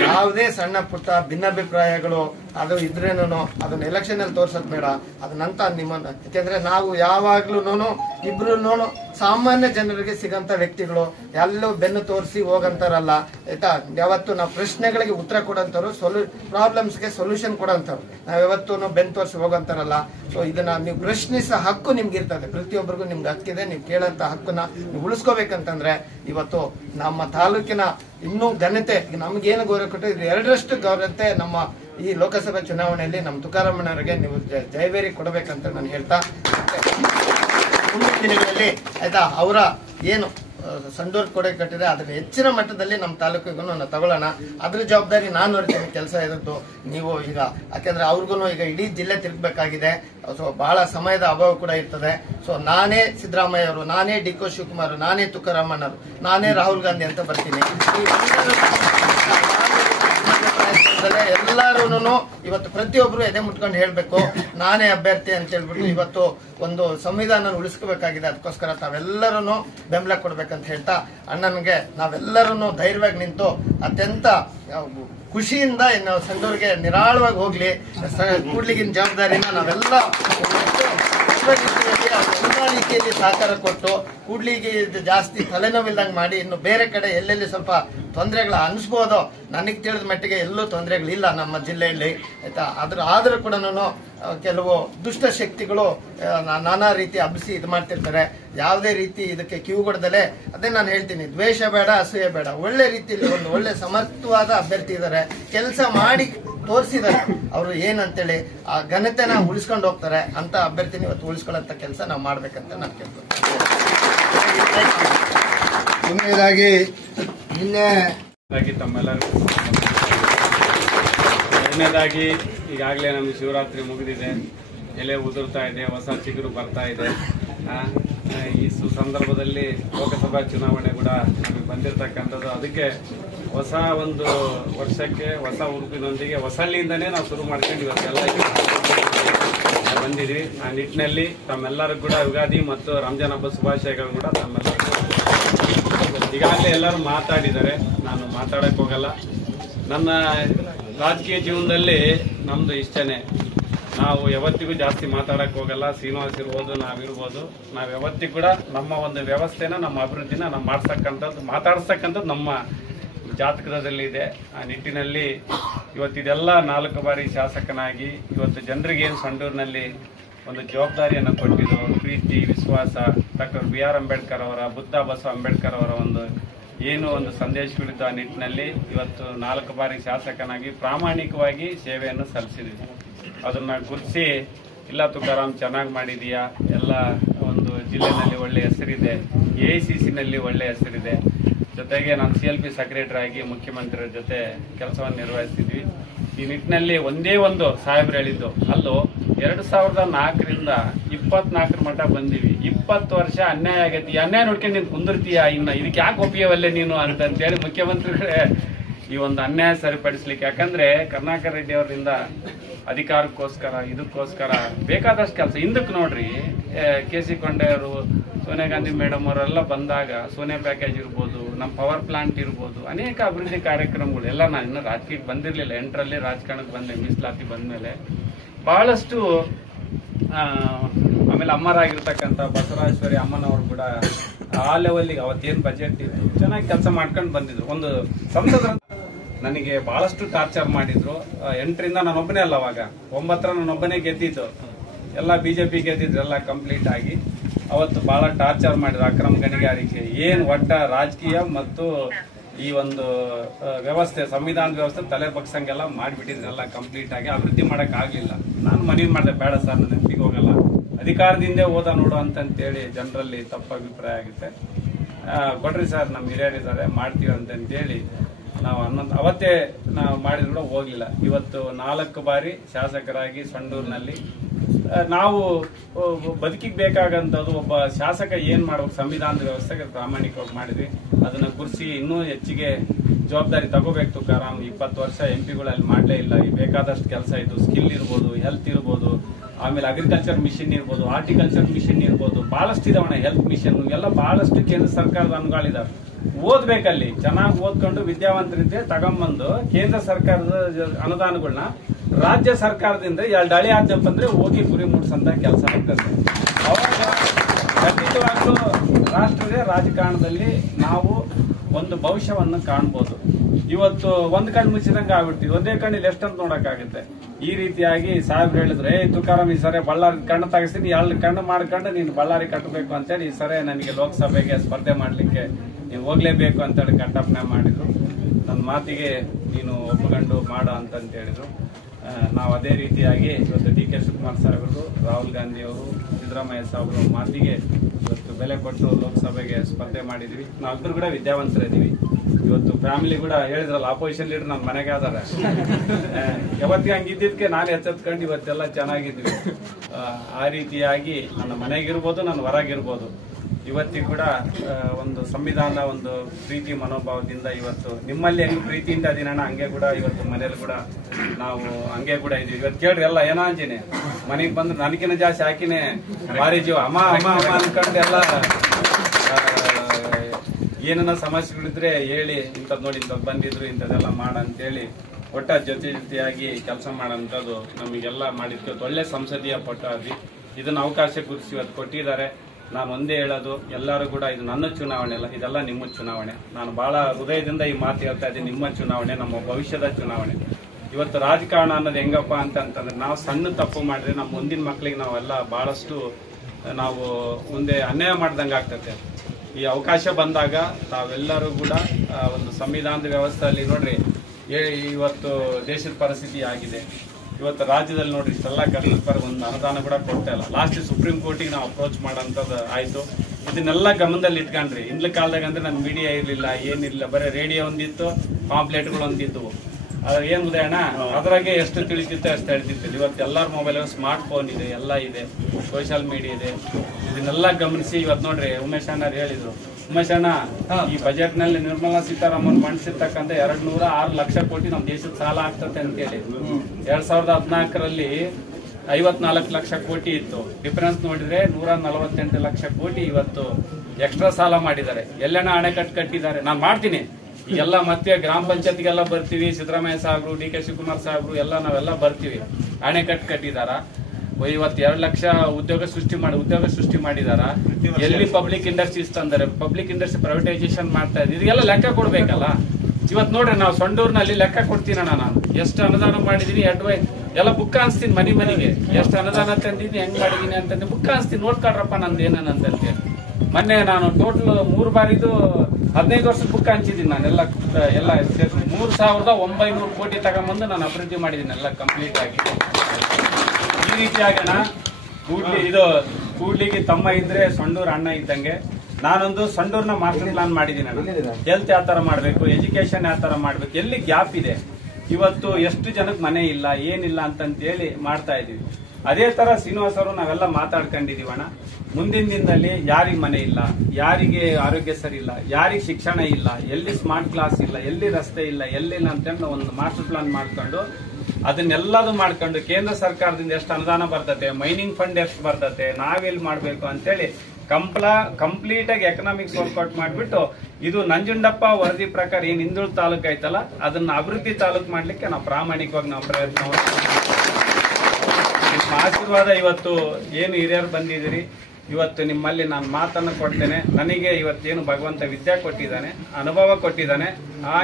ಯಾವುದೇ ಸಣ್ಣ ಪುಟ್ಟ ಭಿನ್ನಾಭಿಪ್ರಾಯಗಳು ಅದು ಇದ್ರೇನು ಅದನ್ನ ಎಲೆಕ್ಷನ್ ಅಲ್ಲಿ ತೋರ್ಸೋದ್ ಬೇಡ. ಅದನ್ನಂತ ನಿಮ್ಮನ್ನ, ಯಾಕೆಂದ್ರೆ ನಾವು ಯಾವಾಗ್ಲೂ ಇಬ್ರು ಸಾಮಾನ್ಯ ಜನರಿಗೆ ಸಿಗಂತ ವ್ಯಕ್ತಿಗಳು, ಎಲ್ಲೂ ಬೆನ್ನು ತೋರಿಸಿ ಹೋಗಂತಾರಲ್ಲ ಆಯ್ತಾ. ಯಾವತ್ತು ನಾವು ಪ್ರಶ್ನೆಗಳಿಗೆ ಉತ್ತರ ಕೊಡಂತವ್ರು, ಪ್ರಾಬ್ಲಮ್ಸ್ಗೆ ಸೊಲ್ಯೂಷನ್ ಕೊಡಂತವ್ರು. ನಾವ್ ಯಾವತ್ತೂ ಬೆನ್ನು ತೋರಿಸಿ ಹೋಗಂತಾರಲ್ಲ. ಸೊ ಇದನ್ನ ನೀವು ಪ್ರಶ್ನಿಸೋ ಹಕ್ಕು ನಿಮ್ಗೆ ಇರ್ತದೆ, ಪ್ರತಿಯೊಬ್ಬರಿಗೂ ನಿಮ್ಗೆ ಹಕ್ಕಿದೆ. ನೀವು ಕೇಳಂತ ಹಕ್ಕನ್ನ ನೀವು ಉಳಿಸ್ಕೋಬೇಕಂತಂದ್ರೆ ಇವತ್ತು ನಮ್ಮ ತಾಲೂಕಿನ ಇನ್ನೂ ಘನತೆ, ನಮ್ಗೇನು ಗೌರವ ಕೊಟ್ಟು ಇದು 2ರಷ್ಟು ಗೌರವತೆ ನಮ್ಮ ಈ ಲೋಕಸಭಾ ಚುನಾವಣೆಯಲ್ಲಿ ನಮ್ಮ ತುಕಾರಾಮಣ್ಣವರಿಗೆ ನೀವು ಜಯಬೇರಿ ಕೊಡಬೇಕಂತ ನಾನು ಹೇಳ್ತಾ, ಮುಂದಿನ ದಿನಗಳಲ್ಲಿ ಆಯ್ತಾ ಅವರ ಏನು ಸಂಡೂರ್ ಕೊಡುಗೆ ಕಟ್ಟಿದ್ರೆ ಅದನ್ನ ಹೆಚ್ಚಿನ ಮಟ್ಟದಲ್ಲಿ ನಮ್ಮ ತಾಲೂಕಿಗೂ ನಾವು ತಗೊಳ್ಳೋಣ. ಅದ್ರ ಜವಾಬ್ದಾರಿ ನಾನು ಹೊರತೀನಿ ಕೆಲಸ ಇರೋದು. ನೀವು ಈಗ ಯಾಕೆಂದ್ರೆ ಅವ್ರಿಗೂ ಈಗ ಇಡೀ ಜಿಲ್ಲೆ ತಿರುಗಬೇಕಾಗಿದೆ. ಸೊ ಬಹಳ ಸಮಯದ ಅಭಾವ ಕೂಡ ಇರ್ತದೆ. ಸೊ ನಾನೇ ಸಿದ್ದರಾಮಯ್ಯ ಅವರು, ನಾನೇ DK ಶಿವಕುಮಾರ್, ನಾನೇ ತುಕಾರಾಮಣ್ಣರು, ನಾನೇ ರಾಹುಲ್ ಗಾಂಧಿ ಅಂತ ಬರ್ತೀನಿ. ಎಲ್ಲರೂ ಇವತ್ತು ಪ್ರತಿಯೊಬ್ರು ಎದೆ ಮುಟ್ಕೊಂಡು ಹೇಳ್ಬೇಕು ನಾನೇ ಅಭ್ಯರ್ಥಿ ಅಂತ ಹೇಳ್ಬಿಟ್ಟು ಇವತ್ತು ಒಂದು ಸಂವಿಧಾನ ಉಳಿಸ್ಕೋಬೇಕಾಗಿದೆ. ಅದಕ್ಕೋಸ್ಕರ ತಾವೆಲ್ಲರೂ ಬೆಂಬಲ ಕೊಡ್ಬೇಕಂತ ಹೇಳ್ತಾ ಅಣ್ಣನಿಗೆ ನಾವೆಲ್ಲರೂ ಧೈರ್ಯವಾಗಿ ನಿಂತು ಅತ್ಯಂತ ಖುಷಿಯಿಂದ ಇನ್ನು ಸಂಡೂರಿಗೆ ನಿರಾಳವಾಗಿ ಹೋಗ್ಲಿ, ಕೂಡ್ಲಿಗಿನ ಜವಾಬ್ದಾರಿನ ನಾವೆಲ್ಲ ರೀತಿಯಲ್ಲಿ ಸಹಕಾರ ಕೊಟ್ಟು ಕೂಡ್ಲಿಗೆ ಜಾಸ್ತಿ ತಲೆನೋವಿಲ್ದಂಗೆ ಮಾಡಿ ಇನ್ನು ಬೇರೆ ಕಡೆ ಎಲ್ಲೆಲ್ಲಿ ಸ್ವಲ್ಪ ತೊಂದರೆಗಳು ಅನಿಸ್ಬೋದು. ನನಗೆ ತಿಳಿದ ಮಟ್ಟಿಗೆ ಎಲ್ಲೂ ತೊಂದರೆಗಳಿಲ್ಲ ನಮ್ಮ ಜಿಲ್ಲೆಯಲ್ಲಿ ಆಯ್ತಾ. ಆದರೂ ಕೂಡ ಕೆಲವು ದುಷ್ಟ ಶಕ್ತಿಗಳು ನಾನಾ ರೀತಿ ಹಬ್ಬಿಸಿ ಇದು ಮಾಡ್ತಿರ್ತಾರೆ. ಯಾವುದೇ ರೀತಿ ಇದಕ್ಕೆ ಕಿವಿಗೊಡದಲೆ ಅದೇ ನಾನು ಹೇಳ್ತೀನಿ, ದ್ವೇಷ ಬೇಡ, ಅಸೂಯೆ ಬೇಡ. ಒಳ್ಳೆ ರೀತಿಯಲ್ಲಿ ಒಂದು ಒಳ್ಳೆ ಸಮರ್ಥವಾದ ಅಭ್ಯರ್ಥಿ ಇದ್ದಾರೆ, ಕೆಲಸ ಮಾಡಿ ತೋರಿಸಿದ್ದಾರೆ. ಅವರು ಏನಂತೇಳಿ ಆ ಘನತೆನ ಉಳಿಸ್ಕೊಂಡು ಹೋಗ್ತಾರೆ. ಅಂತ ಅಭ್ಯರ್ಥಿನ ಇವತ್ತು ಉಳಿಸ್ಕೊಳ್ಳೋಂಥ ಕೆಲಸ ನಾವು ಮಾಡ್ಬೇಕಂತ ನಾನು ಕೇಳ್ತೀನಿ. ಮುಂದಿನದಾಗಿ ತಮ್ಮೆಲ್ಲರಿಗೂ ಎರಡನೇದಾಗಿ ಈಗಾಗಲೇ ನಮಗೆ ಶಿವರಾತ್ರಿ ಮುಗಿದಿದೆ, ಎಲೆ ಉದುರ್ತಾ ಇದೆ, ಹೊಸ ಚಿಗುರು ಬರ್ತಾ ಇದೆ. ಈ ಸಂದರ್ಭದಲ್ಲಿ ಲೋಕಸಭಾ ಚುನಾವಣೆ ಕೂಡ ನಮಗೆ ಬಂದಿರತಕ್ಕಂಥದ್ದು. ಅದಕ್ಕೆ ಹೊಸ ಒಂದು ವರ್ಷಕ್ಕೆ ಹೊಸ ಉಡುಪಿನೊಂದಿಗೆ ಹೊಸಲ್ಲಿಂದನೇ ನಾವು ಶುರು ಮಾಡ್ಕೊಂಡು ಇವತ್ತೆಲ್ಲ ಬಂದಿದ್ವಿ. ಆ ನಿಟ್ಟಿನಲ್ಲಿ ತಮ್ಮೆಲ್ಲರಿಗೂ ಕೂಡ ಯುಗಾದಿ ಮತ್ತು ರಂಜಾನ್ ಹಬ್ಬ ಶುಭಾಶಯಗಳು ಕೂಡ ತಮ್ಮೆಲ್ಲರಿಗೂ. ಈಗಾಗಲೇ ಎಲ್ಲರೂ ಮಾತಾಡಿದ್ದಾರೆ, ನಾನು ಮಾತಾಡಕ್ ಹೋಗಲ್ಲ. ನನ್ನ ರಾಜಕೀಯ ಜೀವನದಲ್ಲಿ ನಮ್ದು ಇಷ್ಟನೇ, ನಾವು ಯಾವತ್ತಿಗೂ ಜಾಸ್ತಿ ಮಾತಾಡಕ್ ಹೋಗಲ್ಲ. ಶ್ರೀನಿವಾಸ್ ಇರ್ಬೋದು, ನಾವಿರ್ಬೋದು, ನಾವ್ ಯಾವತ್ತಿಗೂ ಕೂಡ ನಮ್ಮ ಒಂದು ವ್ಯವಸ್ಥೆನ, ನಮ್ಮ ಅಭಿವೃದ್ಧಿನ ನಾವು ಮಾತಾಡ್ಸಕ್ಕಂಥದ್ದು ನಮ್ಮ ಜಾತಕದಲ್ಲಿ ಇದೆ. ಆ ನಿಟ್ಟಿನಲ್ಲಿ ಇವತ್ತಿದೆಲ್ಲ 4 ಬಾರಿ ಶಾಸಕನಾಗಿ ಇವತ್ತು ಜನರಿಗೆ ಏನು ಸಂಡೂರಿನಲ್ಲಿ ಒಂದು ಜವಾಬ್ದಾರಿಯನ್ನು ಕೊಟ್ಟಿದ್ದು, ಪ್ರೀತಿ ವಿಶ್ವಾಸ, ಡಾಕ್ಟರ್ BR ಅಂಬೇಡ್ಕರ್ ಅವರ, ಬುದ್ಧ ಬಸವ ಅಂಬೇಡ್ಕರ್ ಅವರ ಒಂದು ಸಂದೇಶಗಳಿದ್ದ ಆ ನಿಟ್ಟಿನಲ್ಲಿ ಇವತ್ತು 4 ಬಾರಿ ಶಾಸಕನಾಗಿ ಪ್ರಾಮಾಣಿಕವಾಗಿ ಸೇವೆಯನ್ನು ಸಲ್ಲಿಸಿದ್ವಿ. ಅದನ್ನ ಗುರುತಿಸಿ, ಇಲ್ಲ ತುಕಾರಾಮ್ ಚೆನ್ನಾಗಿ ಮಾಡಿದೀಯಾ, ಎಲ್ಲ ಒಂದು ಜಿಲ್ಲೆನಲ್ಲಿ ಒಳ್ಳೆ ಹೆಸರಿದೆ, AICCನಲ್ಲಿ ಒಳ್ಳೆ ಹೆಸರಿದೆ. ಜೊತೆಗೆ ನಾನು CLP ಸೆಕ್ರೆಟರಿ ಆಗಿ ಮುಖ್ಯಮಂತ್ರಿಯ ಜೊತೆ ಕೆಲಸವನ್ನು ನಿರ್ವಹಿಸಿದ್ವಿ. ಈ ನಿಟ್ಟಿನಲ್ಲಿ ಒಂದೇ ಒಂದು ಸಾಹೇಬ್ರು ಹೇಳಿದ್ದು, ಅಲ್ಲೂ 2004ರಿಂದ 24 ಮಟ್ಟ ಬಂದಿವಿ, 20 ವರ್ಷ ಅನ್ಯಾಯ ಆಗೈತಿ, ಈ ಅನ್ಯಾಯ ನೋಡ್ಕೊಂಡು ನೀನು ಕುಂದಿರ್ತೀಯ, ಇನ್ನ ಇದಕ್ಕೆ ಯಾಕೆ ಒಪ್ಪಿಯವಲ್ಲೇ ನೀನು ಅಂತೇಳಿ ಮುಖ್ಯಮಂತ್ರಿಗಳೇ ಈ ಒಂದು ಅನ್ಯಾಯ ಸರಿಪಡಿಸ್ಲಿಕ್ಕೆ. ಯಾಕಂದ್ರೆ ಕರುಣಾಕರ್ ರೆಡ್ಡಿ ಅವರಿಂದ ಅಧಿಕಾರಕ್ಕೋಸ್ಕರ ಇದಕ್ಕೋಸ್ಕರ ಬೇಕಾದಷ್ಟು ಕೆಲಸ. ಹಿಂದಕ್ಕೆ ನೋಡ್ರಿ, KC ಕೊಂಡೆಯವರು, ಸೋನಿಯಾ ಗಾಂಧಿ ಮೇಡಮ್ ಅವರೆಲ್ಲ ಬಂದಾಗ ಸೋನಿಯಾ ಪ್ಯಾಕೇಜ್ ಇರ್ಬೋದು, ನಮ್ಮ ಪವರ್ ಪ್ಲಾಂಟ್ ಇರ್ಬೋದು, ಅನೇಕ ಅಭಿವೃದ್ಧಿ ಕಾರ್ಯಕ್ರಮಗಳು ಎಲ್ಲ ನಾನು ಇನ್ನೂ ರಾಜಕೀಯಕ್ಕೆ ಬಂದಿರಲಿಲ್ಲ, 8ರಲ್ಲಿ ರಾಜಕಾರಣಕ್ಕೆ ಬಂದೆ, ಮೀಸಲಾತಿ ಬಂದ್ಮೇಲೆ ಬಹಳಷ್ಟು. ಆಮೇಲೆ ಅಮ್ಮರಾಗಿರ್ತಕ್ಕಂಥ ಬಸವರಾಜೇಶ್ವರಿ ಅಮ್ಮನವರು ಕೂಡ ಆ ಲೆವೆಲ್ಗೆ ಅವತ್ತೇನು ಬಜೆಟ್ ಇದೆ ಚೆನ್ನಾಗಿ ಕೆಲಸ ಮಾಡ್ಕೊಂಡು ಬಂದಿದ್ರು. ಒಂದು ಸಂಸದರ ನನಗೆ ಬಹಳಷ್ಟು ಟಾರ್ಚರ್ ಮಾಡಿದ್ರು. 8ರಿಂದ ನಾನೊಬ್ಬನೇ ಅಲ್ಲ, ಅವಾಗ 9 ನಾನೊಬ್ಬನೇ ಗೆದ್ದಿದ್ದು, ಎಲ್ಲ BJP ಗೆದ್ದಿದ್ರು ಎಲ್ಲ ಕಂಪ್ಲೀಟ್ ಆಗಿ. ಅವತ್ತು ಬಹಳ ಟಾರ್ಚರ್ ಮಾಡಿದ್ರು, ಅಕ್ರಮ ಗಣಿಗಾರಿಕೆ, ಏನು ಒಟ್ಟ ರಾಜಕೀಯ ಮತ್ತು ಈ ಒಂದು ವ್ಯವಸ್ಥೆ, ಸಂವಿಧಾನದ ವ್ಯವಸ್ಥೆ ತಲೆ ಬಗ್ಸಂಗೆಲ್ಲ ಮಾಡಿಬಿಟ್ಟಿದ್ರೆಲ್ಲ ಕಂಪ್ಲೀಟ್ ಆಗಿ. ಅಭಿವೃದ್ಧಿ ಮಾಡಕ್ ಆಗ್ಲಿಲ್ಲ. ನಾನು ಮನವಿ ಮಾಡಿದೆ, ಬೇಡ ಸರ್, ನನ್ನ ನೆನಪಿಗೆ ಹೋಗಲ್ಲ, ಅಧಿಕಾರದಿಂದ ಓದ ನೋಡು ಅಂತೇಳಿ ಜನರಲ್ಲಿ ತಪ್ಪು ಅಭಿಪ್ರಾಯ ಆಗುತ್ತೆ. ಕೊಡ್ರಿ ಸರ್, ನಮ್ಮ ಹಿರಿಯರಿದ್ದಾರೆ, ಮಾಡ್ತೀವಿ ಅಂತೇಳಿ ನಾವು ಅವತ್ತೇ ನಾವು ಮಾಡಿದ್ರು ಹೋಗ್ಲಿಲ್ಲ. ಇವತ್ತು 4 ಬಾರಿ ಶಾಸಕರಾಗಿ ಸಂಡೂರಿನಲ್ಲಿ ನಾವು ಬದುಕಿಗೆ ಬೇಕಾಗಂತದ್ದು ಒಬ್ಬ ಶಾಸಕ ಏನ್ ಮಾಡ್ಬೇಕು, ಸಂವಿಧಾನದ ವ್ಯವಸ್ಥೆಗೆ ಪ್ರಾಮಾಣಿಕವಾಗಿ ಮಾಡಿದ್ವಿ. ಅದನ್ನ ಗುರ್ಸಿ ಇನ್ನೂ ಹೆಚ್ಚಿಗೆ ಜವಾಬ್ದಾರಿ ತಗೋಬೇಕು ತುಕಾರಾಮ್. 20 ವರ್ಷ MP ಅಲ್ಲಿ ಮಾಡ್ಲೇ ಇಲ್ಲ. ಈ ಬೇಕಾದಷ್ಟು ಕೆಲಸ ಇದು, ಸ್ಕಿಲ್ ಇರ್ಬೋದು, ಹೆಲ್ತ್ ಇರ್ಬೋದು, ಆಮೇಲೆ ಅಗ್ರಿಕಲ್ಚರ್ ಮಿಷನ್ ಇರ್ಬೋದು, ಹಾರ್ಟಿಕಲ್ಚರ್ ಮಿಷನ್ ಇರ್ಬೋದು, ಬಹಳಷ್ಟು ಇದಾವಣ, ಹೆಲ್ತ್ ಮಿಷನ್ ಎಲ್ಲ ಬಹಳಷ್ಟು ಕೇಂದ್ರ ಸರ್ಕಾರದ ಅನುಗಳಿದಾವೆ. ಓದ್ಬೇಕಲ್ಲಿ, ಚೆನ್ನಾಗಿ ಓದ್ಕೊಂಡು ವಿದ್ಯಾವಂತರಿದ್ದೆ ತಗೊಂಬಂದು ಕೇಂದ್ರ ಸರ್ಕಾರದ ಅನುದಾನಗಳನ್ನ ರಾಜ್ಯ ಸರ್ಕಾರದಿಂದ 2 ಅಳಿ ಆದ್ಯಪ್ಪ ಅಂದ್ರೆ ಹೋಗಿ ಗುರಿ ಮುಟ್ಸಂತ ಕೆಲಸ ಆಗ್ತದೆ. ಅವಾಗ ಖಂಡಿತವಾಗ್ಲೂ ರಾಷ್ಟ್ರದ ರಾಜಕಾರಣದಲ್ಲಿ ನಾವು ಒಂದು ಭವಿಷ್ಯವನ್ನು ಕಾಣ್ಬೋದು. ಇವತ್ತು ಒಂದ್ ಕಣ್ಣು ಮುಚ್ಚಿದಂಗೆ ಆಗ್ಬಿಡ್ತೀವಿ, ಒಂದೇ ಕಣ್ಣಲ್ಲಿ ಎಷ್ಟಂತ ನೋಡಕ್ಕಾಗುತ್ತೆ. ಈ ರೀತಿಯಾಗಿ ಸಾಹೇಬ್ರು ಹೇಳಿದ್ರೆ, ತುಕಾರಾಮ್ ಈ ಸರಿ ಬಳ್ಳಾರಿ ಕಣ್ಣು ತೆಗಿಸ್ತೀನಿ, 2 ಕಣ್ಣು ಮಾಡ್ಕೊಂಡು ನೀನು ಬಳ್ಳಾರಿ ಕಟ್ಟಬೇಕು ಅಂತೇಳಿ ಈ ಸರಿ ನನಗೆ ಲೋಕಸಭೆಗೆ ಸ್ಪರ್ಧೆ ಮಾಡ್ಲಿಕ್ಕೆ ನೀವು ಹೋಗ್ಲೇಬೇಕು ಅಂತೇಳಿ ಕಟ್ಟಪ್ಪಣೆ ಮಾಡಿದ್ರು. ನನ್ನ ಮಾತಿಗೆ ನೀನು ಒಪ್ಪುಗಂಡು ಮಾಡು ಅಂತ ಹೇಳಿದ್ರು. ನಾವು ಅದೇ ರೀತಿಯಾಗಿ ಇವತ್ತು DK ಶಿವಕುಮಾರ್ ಸಾಹೇಬರು, ರಾಹುಲ್ ಗಾಂಧಿ ಅವರು, ಸಿದ್ದರಾಮಯ್ಯ ಸಾಹೇಬರು ಮಾತಿಗೆ ಇವತ್ತು ಬೆಲೆ ಕೊಟ್ಟು ಲೋಕಸಭೆಗೆ ಸ್ಪರ್ಧೆ ಮಾಡಿದ್ವಿ. ನಾವಿಬ್ಬರು ಕೂಡ ವಿದ್ಯಾವಂತರಿದ್ದೀವಿ. ಇವತ್ತು ಫ್ಯಾಮಿಲಿ ಕೂಡ ಹೇಳಿದ್ರಲ್ಲ, ಅಪೋಸಿಷನ್ ಲೀಡರ್ ನನ್ನ ಮನೆಗೆ ಆದಾರೆ. ಯಾವತ್ತಿಗೆ ಹಂಗಿದ್ದಕ್ಕೆ ನಾನು ಎಚ್ಚೆತ್ಕೊಂಡು ಇವತ್ತೆಲ್ಲ ಚೆನ್ನಾಗಿದ್ವಿ. ಆ ರೀತಿಯಾಗಿ ನನ್ನ ಮನೆಗಿರ್ಬೋದು, ನನ್ನ ಹೊರಗಿರ್ಬೋದು, ಇವತ್ತಿಗೂ ಕೂಡ ಒಂದು ಸಂವಿಧಾನದ ಒಂದು ಪ್ರೀತಿ ಮನೋಭಾವದಿಂದ ಇವತ್ತು ನಿಮ್ಮಲ್ಲಿ ಹೆಂಗ್ ಪ್ರೀತಿಯಿಂದ ಅದಿನಣ್ಣ, ಹಂಗೆ ಕೂಡ ಇವತ್ತು ಮನೇಲಿ ಕೂಡ ನಾವು ಹಂಗೆ ಕೂಡ ಇದೀವಿ. ಇವತ್ತು ಕೇಳ್ರಿ ಎಲ್ಲ ಏನೋ ಅಂಜಿನಿ, ಮನೆಗೆ ಬಂದ್ರೆ ನನಗಿನ ಜಾಸ್ತಿ ಹಾಕಿನೇ ಭಾರಿ ಜೀವ, ಅಮ್ಮ ಅಮ್ಮ ಅಮ್ಮ ಅನ್ಕೊಂಡು ಎಲ್ಲ ಏನನ್ನ ಸಮಸ್ಯೆಗಳಿದ್ರೆ ಹೇಳಿ, ಇಂಥದ್ದು ನೋಡಿ ಇಂಥದ್ದು ಬಂದಿದ್ರು, ಇಂಥದ್ದೆಲ್ಲ ಮಾಡಂತೇಳಿ ಒಟ್ಟ ಜೊತೆಯಾಗಿ ಕೆಲಸ ಮಾಡೋಂಥದ್ದು ನಮಗೆಲ್ಲ ಮಾಡಿದ್ದು ಒಳ್ಳೆ ಸಂಸದೀಯ ಪಟ್ಟ. ಇದನ್ನ ಅವಕಾಶ ಗುರುತಿಸಿ ಇವತ್ತು ಕೊಟ್ಟಿದ್ದಾರೆ. ನಾನು ಒಂದೇ ಹೇಳೋದು, ಎಲ್ಲರೂ ಕೂಡ ಇದು ನನ್ನ ಚುನಾವಣೆ ಅಲ್ಲ, ಇದೆಲ್ಲ ನಿಮ್ಮ ಚುನಾವಣೆ. ನಾನು ಬಹಳ ಹೃದಯದಿಂದ ಈ ಮಾತು ಹೇಳ್ತಾ ಇದ್ದೀನಿ. ನಿಮ್ಮ ಚುನಾವಣೆ, ನಮ್ಮ ಭವಿಷ್ಯದ ಚುನಾವಣೆ. ಇವತ್ತು ರಾಜಕಾರಣ ಅನ್ನೋದು ಹೆಂಗಪ್ಪ ಅಂತಂದ್ರೆ, ನಾವು ಸಣ್ಣ ತಪ್ಪು ಮಾಡಿದ್ರೆ ನಮ್ಮ ಮುಂದಿನ ಮಕ್ಕಳಿಗೆ ನಾವೆಲ್ಲ ಬಹಳಷ್ಟು ನಾವು ಮುಂದೆ ಅನ್ಯಾಯ ಮಾಡ್ದಂಗೆ ಆಗ್ತದೆ. ಈ ಅವಕಾಶ ಬಂದಾಗ ತಾವೆಲ್ಲರೂ ಕೂಡ ಒಂದು ಸಂವಿಧಾನದ ವ್ಯವಸ್ಥೆಯಲ್ಲಿ ನೋಡ್ರಿ, ಇವತ್ತು ದೇಶದ ಪರಿಸ್ಥಿತಿ ಆಗಿದೆ. ಇವತ್ತು ರಾಜ್ಯದಲ್ಲಿ ನೋಡ್ರಿ ಇಷ್ಟೆಲ್ಲ ಕರ್ನಾಟಕ ಒಂದು ಅನುದಾನ ಕೂಡ ಕೊಡ್ತಾ ಇಲ್ಲ. ಲಾಸ್ಟ್ ಸುಪ್ರೀಂ ಕೋರ್ಟಿಗೆ ನಾವು ಅಪ್ರೋಚ್ ಮಾಡೋಂಥದ್ದು ಆಯ್ತು. ಇದನ್ನೆಲ್ಲ ಗಮನದಲ್ಲಿ ಇಟ್ಕೊಂಡ್ರಿ. ಹಿಂದಿನ ಕಾಲದಾಗ ಅಂದ್ರೆ ನಮ್ಮ ಮೀಡಿಯಾ ಇರಲಿಲ್ಲ, ಏನಿಲ್ಲ, ಬರೀ ರೇಡಿಯೋ ಒಂದಿತ್ತು, ಪಾಂಪ್ಲೆಟ್ಗಳು ಒಂದಿದ್ವು. ಏನ್ ಉದಾಹರಣ, ಅದ್ರಾಗೆ ಎಷ್ಟು ತಿಳಿತಿತ್ತು ಅಷ್ಟು ಹೇಳ್ತಿತ್ತು. ಇವತ್ತು ಎಲ್ಲರ ಮೊಬೈಲ್ ಸ್ಮಾರ್ಟ್ ಫೋನ್ ಇದೆ, ಎಲ್ಲ ಇದೆ, ಸೋಷಿಯಲ್ ಮೀಡಿಯಾ ಇದೆ. ಇದನ್ನೆಲ್ಲ ಗಮನಿಸಿ ಇವತ್ತು ನೋಡ್ರಿ ಉಮೇಶ್ ಅಣ್ಣ ಹೇಳಿದ್ರು. ಉಮೇಶ್ ಅಣ್ಣ, ಈ ಬಜೆಟ್ ನಲ್ಲಿ ನಿರ್ಮಲಾ ಸೀತಾರಾಮನ್ ಮಂಡಿಸಿರ್ತಕ್ಕಂಥ 206 ಲಕ್ಷ ಕೋಟಿ ನಮ್ಮ ದೇಶದ ಸಾಲ ಆಗ್ತದೆ ಅಂತ ಹೇಳಿ 2014ರಲ್ಲಿ 54 ಲಕ್ಷ ಕೋಟಿ ಇತ್ತು. ಡಿಫರೆನ್ಸ್ ನೋಡಿದ್ರೆ 148 ಲಕ್ಷ ಕೋಟಿ ಇವತ್ತು ಎಕ್ಸ್ಟ್ರಾ ಸಾಲ ಮಾಡಿದ್ದಾರೆ. ಎಲ್ಲೆಣ್ಣ ಅಣೆಕಟ್ಟು ಕಟ್ಟಿದ್ದಾರೆ. ನಾನು ಮಾಡ್ತೀನಿ ಎಲ್ಲ, ಮತ್ತೆ ಗ್ರಾಮ ಪಂಚಾಯತ್ಗೆಲ್ಲ ಬರ್ತೀವಿ. ಸಿದ್ದರಾಮಯ್ಯ ಸಾಹೇಬ್ರು, ಡಿ ಕೆ ಶಿವಕುಮಾರ್ ಸಾಹೇಬ್ರು ಎಲ್ಲ ನಾವೆಲ್ಲ ಬರ್ತೀವಿ. ಅಣೆಕಟ್ಟು ಕಟ್ಟಿದಾರ. ಇವತ್ತು 2 ಲಕ್ಷ ಉದ್ಯೋಗ ಸೃಷ್ಟಿ ಮಾಡಿದಾರ. ಎಲ್ಲಿ ಪಬ್ಲಿಕ್ ಇಂಡಸ್ಟ್ರೀಸ್ ತಂದರೆ, ಪಬ್ಲಿಕ್ ಇಂಡಸ್ಟ್ರಿ ಪ್ರೈವೇಟೈಸೇಷನ್ ಮಾಡ್ತಾ ಇದ್ದೀವಿ. ಇದೆಲ್ಲ ಲೆಕ್ಕ ಕೊಡ್ಬೇಕಲ್ಲ. ಇವತ್ತು ನೋಡ್ರಿ, ನಾವು ಸೊಂಡೂರಿನಲ್ಲಿ ಲೆಕ್ಕ ಕೊಡ್ತೀನಣ್ಣ. ನಾನು ಎಷ್ಟು ಅನುದಾನ ಮಾಡಿದೀನಿ, ಎಲ್ಲ ಬುಕ್ ಅನ್ಸ್ತೀನಿ. ಮನೆಗೆ ಎಷ್ಟು ಅನುದಾನ ತಂದಿದ್ದೀನಿ, ಹೆಂಗ್ ಮಾಡಿದೀನಿ ಅಂತಂದು ಬುಕ್ ಅನ್ಸ್ತೀನಿ. ನೋಡ್ಕೊಳ್ರಪ್ಪ ನಂದು ಏನೇನಂತಂತೆ. ಮೊನ್ನೆ ನಾನು ಟೋಟಲ್ 3 ಬಾರಿದು 15 ವರ್ಷದ ಬುಕ್ ಹಂಚಿದ್ದೀನಿ. ನಾನು ಎಲ್ಲ 3,900 ಕೋಟಿ ತಗೊಂಬಂದು ನಾನು ಅಭಿವೃದ್ಧಿ ಮಾಡಿದ್ದೀನಿ, ಎಲ್ಲ ಕಂಪ್ಲೀಟ್ ಆಗಿ. ಈ ರೀತಿಯಾಗಣ ಕೂಡ್ಲಿಗೆ ತಮ್ಮ ಇದ್ರೆ ಸೊಂಡೂರು ಅಣ್ಣ ಇದ್ದಂಗೆ. ನಾನೊಂದು ಸೊಂಡೂರ್ನ ಮಾಸ್ಟರ್ ಪ್ಲಾನ್ ಮಾಡಿದ್ದೀನಿ. ಹೆಲ್ತ್ ಯಾವ ತರ ಮಾಡ್ಬೇಕು, ಎಜುಕೇಶನ್ ಯಾವ ತರ ಮಾಡ್ಬೇಕು, ಎಲ್ಲಿ ಗ್ಯಾಪ್ ಇದೆ, ಇವತ್ತು ಎಷ್ಟು ಜನಕ್ಕೆ ಮನೆ ಇಲ್ಲ, ಏನಿಲ್ಲ ಅಂತಂತೇಳಿ ಮಾಡ್ತಾ ಇದೀವಿ. ಅದೇ ತರ ಶ್ರೀನಿವಾಸ್ ಅವರು ನಾವೆಲ್ಲ ಮಾತಾಡ್ಕೊಂಡಿದೀವಿ ಅಣ್ಣ. ಮುಂದಿನ ದಿನದಲ್ಲಿ ಯಾರಿಗೆ ಮನೆ ಇಲ್ಲ, ಯಾರಿಗೆ ಆರೋಗ್ಯ ಸರಿ ಇಲ್ಲ, ಯಾರಿಗೆ ಶಿಕ್ಷಣ ಇಲ್ಲ, ಎಲ್ಲಿ ಸ್ಮಾರ್ಟ್ ಕ್ಲಾಸ್ ಇಲ್ಲ, ಎಲ್ಲಿ ರಸ್ತೆ ಇಲ್ಲ, ಎಲ್ಲಿಲ್ಲ ಅಂತೇಳಿ ಒಂದು ಮಾಸ್ಟರ್ ಪ್ಲಾನ್ ಮಾಡ್ಕೊಂಡು ಅದನ್ನೆಲ್ಲದು ಮಾಡ್ಕೊಂಡು ಕೇಂದ್ರ ಸರ್ಕಾರದಿಂದ ಎಷ್ಟು ಅನುದಾನ ಬರ್ತತೆ, ಮೈನಿಂಗ್ ಫಂಡ್ ಎಷ್ಟು ಬರ್ತತೆ, ನಾವೆಲ್ಲಿ ಮಾಡ್ಬೇಕು ಅಂತೇಳಿ ಕಂಪ್ಲೀಟ್ ಆಗಿ ಎಕನಾಮಿಕ್ಸ್ ವರ್ಕೌಟ್ ಮಾಡ್ಬಿಟ್ಟು, ಇದು ನಂಜುಂಡಪ್ಪ ವರದಿ ಪ್ರಕಾರ ಏನ್ ಹಿಂದುಳಿದ ತಾಲೂಕು ಐತಲ್ಲ, ಅದನ್ನ ಅಭಿವೃದ್ಧಿ ತಾಲೂಕು ಮಾಡ್ಲಿಕ್ಕೆ ನಾವು ಪ್ರಾಮಾಣಿಕವಾಗಿ ನಾವು ಪ್ರಯತ್ನ. ನಿಮ್ಮ ಆಶೀರ್ವಾದ ಇವತ್ತು ಏನು ಹಿರಿಯರು ಬಂದಿದ್ದೀರಿ, ಇವತ್ತು ನಿಮ್ಮಲ್ಲಿ ನಾನು ಮಾತನ್ನು ಕೊಡ್ತೇನೆ. ನನಗೆ ಇವತ್ತೇನು ಭಗವಂತ ವಿದ್ಯೆ ಕೊಟ್ಟಿದ್ದಾನೆ, ಅನುಭವ ಕೊಟ್ಟಿದ್ದಾನೆ.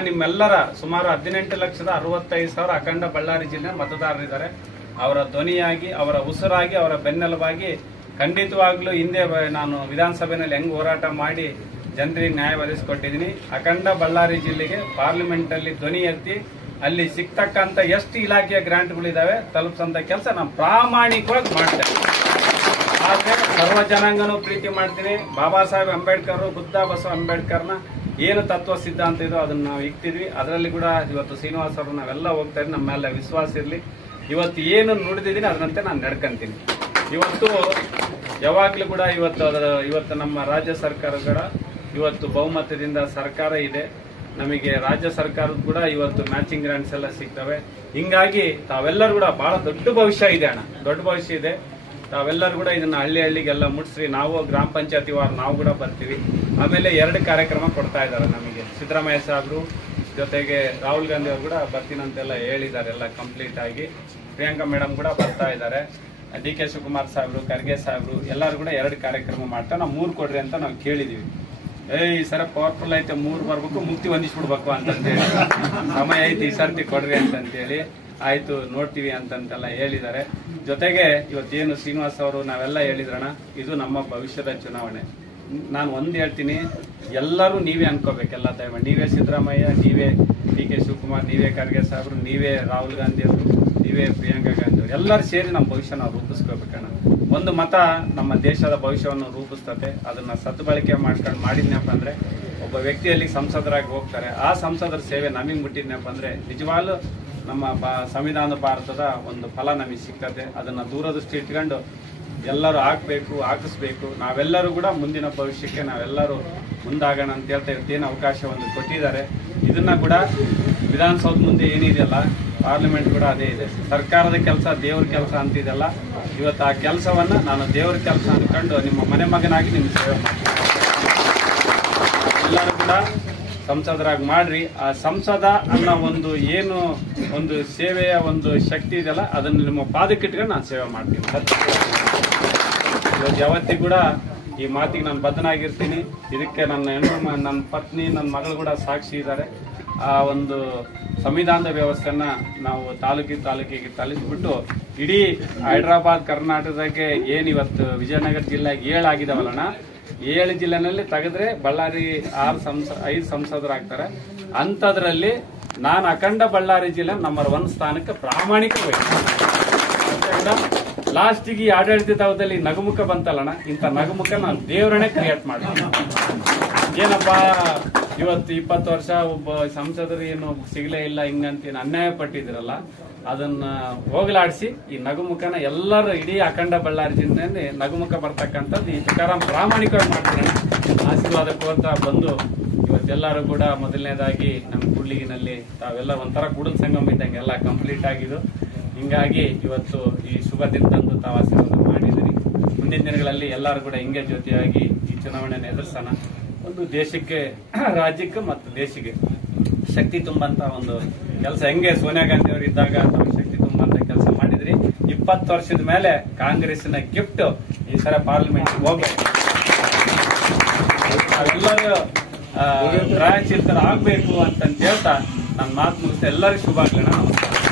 ನಿಮ್ಮೆಲ್ಲರ ಸುಮಾರು 18,65,000 ಅಖಂಡ ಬಳ್ಳಾರಿ ಜಿಲ್ಲೆ ಮತದಾರರಿದ್ದಾರೆ. ಅವರ ಧ್ವನಿಯಾಗಿ, ಅವರ ಉಸಿರಾಗಿ, ಅವರ ಬೆನ್ನೆಲುಬಾಗಿ ಖಂಡಿತವಾಗ್ಲೂ ಹಿಂದೆ ನಾನು ವಿಧಾನಸಭೆಯಲ್ಲಿ ಹೆಂಗ್ ಹೋರಾಟ ಮಾಡಿ ಜನರಿಗೆ ನ್ಯಾಯ ಒದಗಿಸಿಕೊಟ್ಟಿದ್ದೀನಿ. ಅಖಂಡ ಬಳ್ಳಾರಿ ಜಿಲ್ಲೆಗೆ ಪಾರ್ಲಿಮೆಂಟ್ ಅಲ್ಲಿ ಧ್ವನಿ ಎತ್ತಿ ಅಲ್ಲಿ ಸಿಗ್ತಕ್ಕಂತ ಎಷ್ಟು ಇಲಾಖೆಯ ಗ್ರಾಂಟ್ಗಳಿದಾವೆ ತಲುಪಿಸಂತ ಕೆಲಸ ನಾನು ಪ್ರಾಮಾಣಿಕವಾಗಿ ಮಾಡ್ತೇನೆ. ಆದ್ರೆ ಸರ್ವ ಜನಾಂಗನೂ ಪ್ರೀತಿ ಮಾಡ್ತೀನಿ. ಬಾಬಾ ಸಾಹೇಬ್ ಅಂಬೇಡ್ಕರ್, ಬುದ್ಧ ಬಸವ ಅಂಬೇಡ್ಕರ್ನ ಏನು ತತ್ವ ಸಿದ್ಧಾಂತ ಇದೋ ಅದನ್ನ ನಾವು ಇಕ್ತಿದ್ವಿ. ಅದರಲ್ಲಿ ಕೂಡ ಇವತ್ತು ಶ್ರೀನಿವಾಸ್ ಅವರು ನಾವೆಲ್ಲ ಹೋಗ್ತಾ ಇದ್ವಿ. ನಮ್ಮ ಮೇಲೆ ವಿಶ್ವಾಸ ಇರಲಿ. ಇವತ್ತು ಏನು ನುಡಿದಿದ್ದೀನಿ ಅದರಂತೆ ನಾನು ನಡ್ಕೊಂತೀನಿ. ಇವತ್ತು ಯಾವಾಗ್ಲೂ ಕೂಡ ಇವತ್ತು ನಮ್ಮ ರಾಜ್ಯ ಸರ್ಕಾರ ಕೂಡ ಇವತ್ತು ಬಹುಮತದಿಂದ ಸರ್ಕಾರ ಇದೆ. ನಮಗೆ ರಾಜ್ಯ ಸರ್ಕಾರದ ಕೂಡ ಇವತ್ತು ಮ್ಯಾಚಿಂಗ್ ಗ್ರಾಂಟ್ಸ್ ಎಲ್ಲ ಸಿಗ್ತವೆ. ಹಿಂಗಾಗಿ ತಾವೆಲ್ಲರೂ ಕೂಡ ಬಹಳ ದೊಡ್ಡ ಭವಿಷ್ಯ ಇದೆ ಅಣ್ಣ, ದೊಡ್ಡ ಭವಿಷ್ಯ ಇದೆ. ತಾವೆಲ್ಲರೂ ಕೂಡ ಇದನ್ನ ಹಳ್ಳಿಗೆಲ್ಲ ಮುಟ್ಸ್ರಿ. ನಾವು ಗ್ರಾಮ ಪಂಚಾಯತಿ ವಾರ ನಾವು ಕೂಡ ಬರ್ತೀವಿ. ಆಮೇಲೆ 2 ಕಾರ್ಯಕ್ರಮ ಕೊಡ್ತಾ ಇದ್ದಾರೆ ನಮಗೆ. ಸಿದ್ದರಾಮಯ್ಯ ಸಾಹೇಬ್ರು ಜೊತೆಗೆ ರಾಹುಲ್ ಗಾಂಧಿ ಅವರು ಕೂಡ ಬರ್ತೀನಂತೆಲ್ಲ ಹೇಳಿದ್ದಾರೆ, ಎಲ್ಲ ಕಂಪ್ಲೀಟ್ ಆಗಿ. ಪ್ರಿಯಾಂಕಾ ಮೇಡಮ್ ಕೂಡ ಬರ್ತಾ ಇದ್ದಾರೆ. ಡಿ ಕೆ ಶಿವಕುಮಾರ್ ಸಾಹೇಬ್ರು, ಖರ್ಗೆ ಸಾಹೇಬ್ರು ಎಲ್ಲರೂ ಕೂಡ 2 ಕಾರ್ಯಕ್ರಮ ಮಾಡ್ತಾ ನಾವು 3 ಕೊಡ್ರಿ ಅಂತ ನಾವು ಕೇಳಿದೀವಿ. ಈ ಸರ ಪವರ್ಫುಲ್ ಐತೆ 3 ಬರ್ಬೇಕು, ಮುಕ್ತಿ ಹೊಂದಿಸ್ಬಿಡ್ಬೇಕು ಅಂತಂತೇಳಿ, ಸಮಯ ಐತಿ ಈ ಸರ್ತಿ ಕೊಡ್ರಿ ಅಂತಂತೇಳಿ. ಆಯ್ತು ನೋಡ್ತೀವಿ ಅಂತಂತೆಲ್ಲ ಹೇಳಿದ್ದಾರೆ. ಜೊತೆಗೆ ಇವತ್ತೇನು ಶ್ರೀನಿವಾಸ್ ಅವರು ನಾವೆಲ್ಲ ಹೇಳಿದ್ರಣ, ಇದು ನಮ್ಮ ಭವಿಷ್ಯದ ಚುನಾವಣೆ. ನಾನು ಒಂದ್ ಹೇಳ್ತೀನಿ, ಎಲ್ಲರೂ ನೀವೇ ಅನ್ಕೋಬೇಕೆಲ್ಲ ಟೈಮ್. ನೀವೇ ಸಿದ್ದರಾಮಯ್ಯ, ನೀವೇ ಡಿ ಕೆ ಶಿವಕುಮಾರ್, ನೀವೇ ಖರ್ಗೆ ಸಾಹೇಬ್ರು, ನೀವೇ ರಾಹುಲ್ ಗಾಂಧಿ ಅವರು, ನೀವೇ ಪ್ರಿಯಾಂಕಾ ಗಾಂಧಿ ಅವರು, ಎಲ್ಲರೂ ಸೇರಿ ನಮ್ಮ ಭವಿಷ್ಯ ನಾವು ರೂಪಿಸ್ಕೋಬೇಕಣ್ಣ. ಒಂದು ಮತ ನಮ್ಮ ದೇಶದ ಭವಿಷ್ಯವನ್ನು ರೂಪಿಸ್ತತೆ. ಅದನ್ನ ಸದ್ಬಳಕೆ ಮಾಡ್ಕೊಂಡು ಮಾಡಿದ್ನಪ್ಪ ಅಂದ್ರೆ ಒಬ್ಬ ವ್ಯಕ್ತಿಯಲ್ಲಿ ಸಂಸದರಾಗಿ ಹೋಗ್ತಾರೆ. ಆ ಸಂಸದರ ಸೇವೆ ನಮಗೆ ಮುಟ್ಟಿದ್ನಪ್ಪ ಅಂದ್ರೆ ನಿಜವಾಗ್ಲೂ ನಮ್ಮ ಸಂವಿಧಾನ ಭಾರತದ ಒಂದು ಫಲ ನಮಗೆ ಸಿಗ್ತದೆ. ಅದನ್ನ ದೂರದೃಷ್ಟಿ ಇಟ್ಕೊಂಡು ಎಲ್ಲರೂ ಹಾಕಿಸ್ಬೇಕು. ನಾವೆಲ್ಲರೂ ಕೂಡ ಮುಂದಿನ ಭವಿಷ್ಯಕ್ಕೆ ನಾವೆಲ್ಲರೂ ಮುಂದಾಗೋಣ ಅಂತ ಹೇಳ್ತಾ ಇವತ್ತೇನು ಅವಕಾಶ ಒಂದು ಕೊಟ್ಟಿದ್ದಾರೆ. ಇದನ್ನ ಕೂಡ ವಿಧಾನಸೌಧ ಮುಂದೆ ಏನಿದೆಯಲ್ಲ, ಪಾರ್ಲಿಮೆಂಟ್ ಕೂಡ ಅದೇ ಇದೆ. ಸರ್ಕಾರದ ಕೆಲಸ ದೇವ್ರ ಕೆಲಸ ಅಂತಿದೆಯಲ್ಲ, ಇವತ್ತು ಆ ಕೆಲಸವನ್ನ ನಾನು ದೇವ್ರ ಕೆಲಸ ಅನ್ಕೊಂಡು ನಿಮ್ಮ ಮನೆ ಮಗನಾಗಿ ನಿಮ್ಮ ಸೇವೆ ಮಾಡ್ತೀನಿ. ಎಲ್ಲರೂ ಕೂಡ ಸಂಸದರಾಗಿ ಮಾಡ್ರಿ. ಆ ಸಂಸದ ಅನ್ನೋ ಒಂದು ಸೇವೆಯ ಒಂದು ಶಕ್ತಿ ಇದೆಯಲ್ಲ, ಅದನ್ನು ನಿಮ್ಮ ಪಾದಕ್ಕಿಟ್ಕೊಂಡು ನಾನು ಸೇವೆ ಮಾಡ್ತೀನಿ. ಇವತ್ತು ಯಾವತ್ತಿಗೂ ಕೂಡ ಈ ಮಾತಿಗೆ ನಾನು ಬದ್ಧನಾಗಿರ್ತೀನಿ. ಇದಕ್ಕೆ ನನ್ನ ಹೆಣ್ಣು ನನ್ನ ಪತ್ನಿ ನನ್ನ ಮಗಳು ಕೂಡ ಸಾಕ್ಷಿ ಇದ್ದಾರೆ. ಆ ಒಂದು ಸಂವಿಧಾನದ ವ್ಯವಸ್ಥೆಯನ್ನ ನಾವು ತಾಲೂಕಿಗೆ ತಲಿಸ್ಬಿಟ್ಟು ಇಡೀ ಹೈದರಾಬಾದ್ ಕರ್ನಾಟಕದಾಗೆ ಏನಿವತ್ತು ವಿಜಯನಗರ ಜಿಲ್ಲೆಗೆ 7 ಆಗಿದಾವಲ್ಲಣ್ಣ, 7 ಜಿಲ್ಲೆನಲ್ಲಿ ತೆಗೆದ್ರೆ ಬಳ್ಳಾರಿ 5 ಸಂಸದರಾಗ್ತಾರೆ. ಅಂಥದ್ರಲ್ಲಿ ನಾನು ಅಖಂಡ ಬಳ್ಳಾರಿ ಜಿಲ್ಲೆ ನಂಬರ್ 1 ಸ್ಥಾನಕ್ಕೆ ಪ್ರಾಮಾಣಿಕ ಲಾಸ್ಟಿಗೆ ಈ ಆಡಳಿತದಲ್ಲಿ ನಗುಮುಖ ಬಂತಲ್ಲಣ್ಣ, ಇಂಥ ನಗುಮುಖ ನಾನು ದೇವರನ್ನೇ ಕ್ರಿಯೇಟ್ ಮಾಡ್ತೀನಿ. ಏನಪ್ಪಾ ಇವತ್ತು 20 ವರ್ಷ ಒಬ್ಬ ಸಂಸದರು ಏನು ಸಿಗಲೇ ಇಲ್ಲ ಹಿಂಗಂತ ಅನ್ಯಾಯ ಪಟ್ಟಿದ್ರಲ್ಲ, ಅದನ್ನ ಹೋಗಲಾಡಿಸಿ ಈ ನಗುಮುಖನ ಎಲ್ಲರೂ ಇಡೀ ಅಖಂಡ ಬಳ್ಳಾರಿ ಜಿಲ್ಲೆಯಲ್ಲಿ ನಗುಮುಖ ಬರ್ತಕ್ಕಂಥದ್ದು ಈ ತುಕಾರಾಮ್ ಪ್ರಾಮಾಣಿಕವಾಗಿ ಮಾಡ್ತಾರೆ. ಆಶೀರ್ವಾದ ಕೋರ್ತಾ ಬಂದು ಇವತ್ತೆಲ್ಲರೂ ಕೂಡ ಮೊದಲನೇದಾಗಿ ನಮ್ಮ ಕೂಡ್ಲಿಗಿನಲ್ಲಿ ತಾವೆಲ್ಲ ಒಂಥರ ಕೂಡಲ ಸಂಗಮ ಇದ್ದಂಗೆ ಎಲ್ಲ ಕಂಪ್ಲೀಟ್ ಆಗಿದ್ದು. ಹಿಂಗಾಗಿ ಇವತ್ತು ಈ ಶುಭ ದಿನದಂದು ತಾವು ಆಶೀರ್ವಾದ ಮಾಡಿದ್ರಿ. ಮುಂದಿನ ದಿನಗಳಲ್ಲಿ ಎಲ್ಲರೂ ಕೂಡ ಹಿಂಗೆ ಜೊತೆಯಾಗಿ ಈ ಚುನಾವಣೆಯನ್ನು ಎದುರಿಸೋಣ. ಒಂದು ದೇಶಕ್ಕೆ, ರಾಜ್ಯಕ್ಕೆ ಮತ್ತು ದೇಶಕ್ಕೆ ಶಕ್ತಿ ತುಂಬಂತ ಒಂದು ಕೆಲಸ, ಹೆಂಗೆ ಸೋನಿಯಾ ಗಾಂಧಿ ಅವರು ಇದ್ದಾಗ ತಾವು ಶಕ್ತಿ ತುಂಬಂತ ಕೆಲಸ ಮಾಡಿದ್ರಿ. 20 ವರ್ಷದ ಮೇಲೆ ಕಾಂಗ್ರೆಸ್ನ ಗಿಫ್ಟ್ ಈ ಸಲ ಪಾರ್ಲಿಮೆಂಟ್ ಹೋಗ್ಬೇಕು. ನಾವೆಲ್ಲರೂ ಛಾಯಾಚಿತ್ರ ಆಗ್ಬೇಕು ಅಂತ ಹೇಳ್ತಾ ನನ್ನ ಮಾತು ಮುಗಿಸ್ತಾ ಎಲ್ಲರಿಗೂ ಶುಭ ಆಗ್ಲಿ. ನಮಸ್ಕಾರ.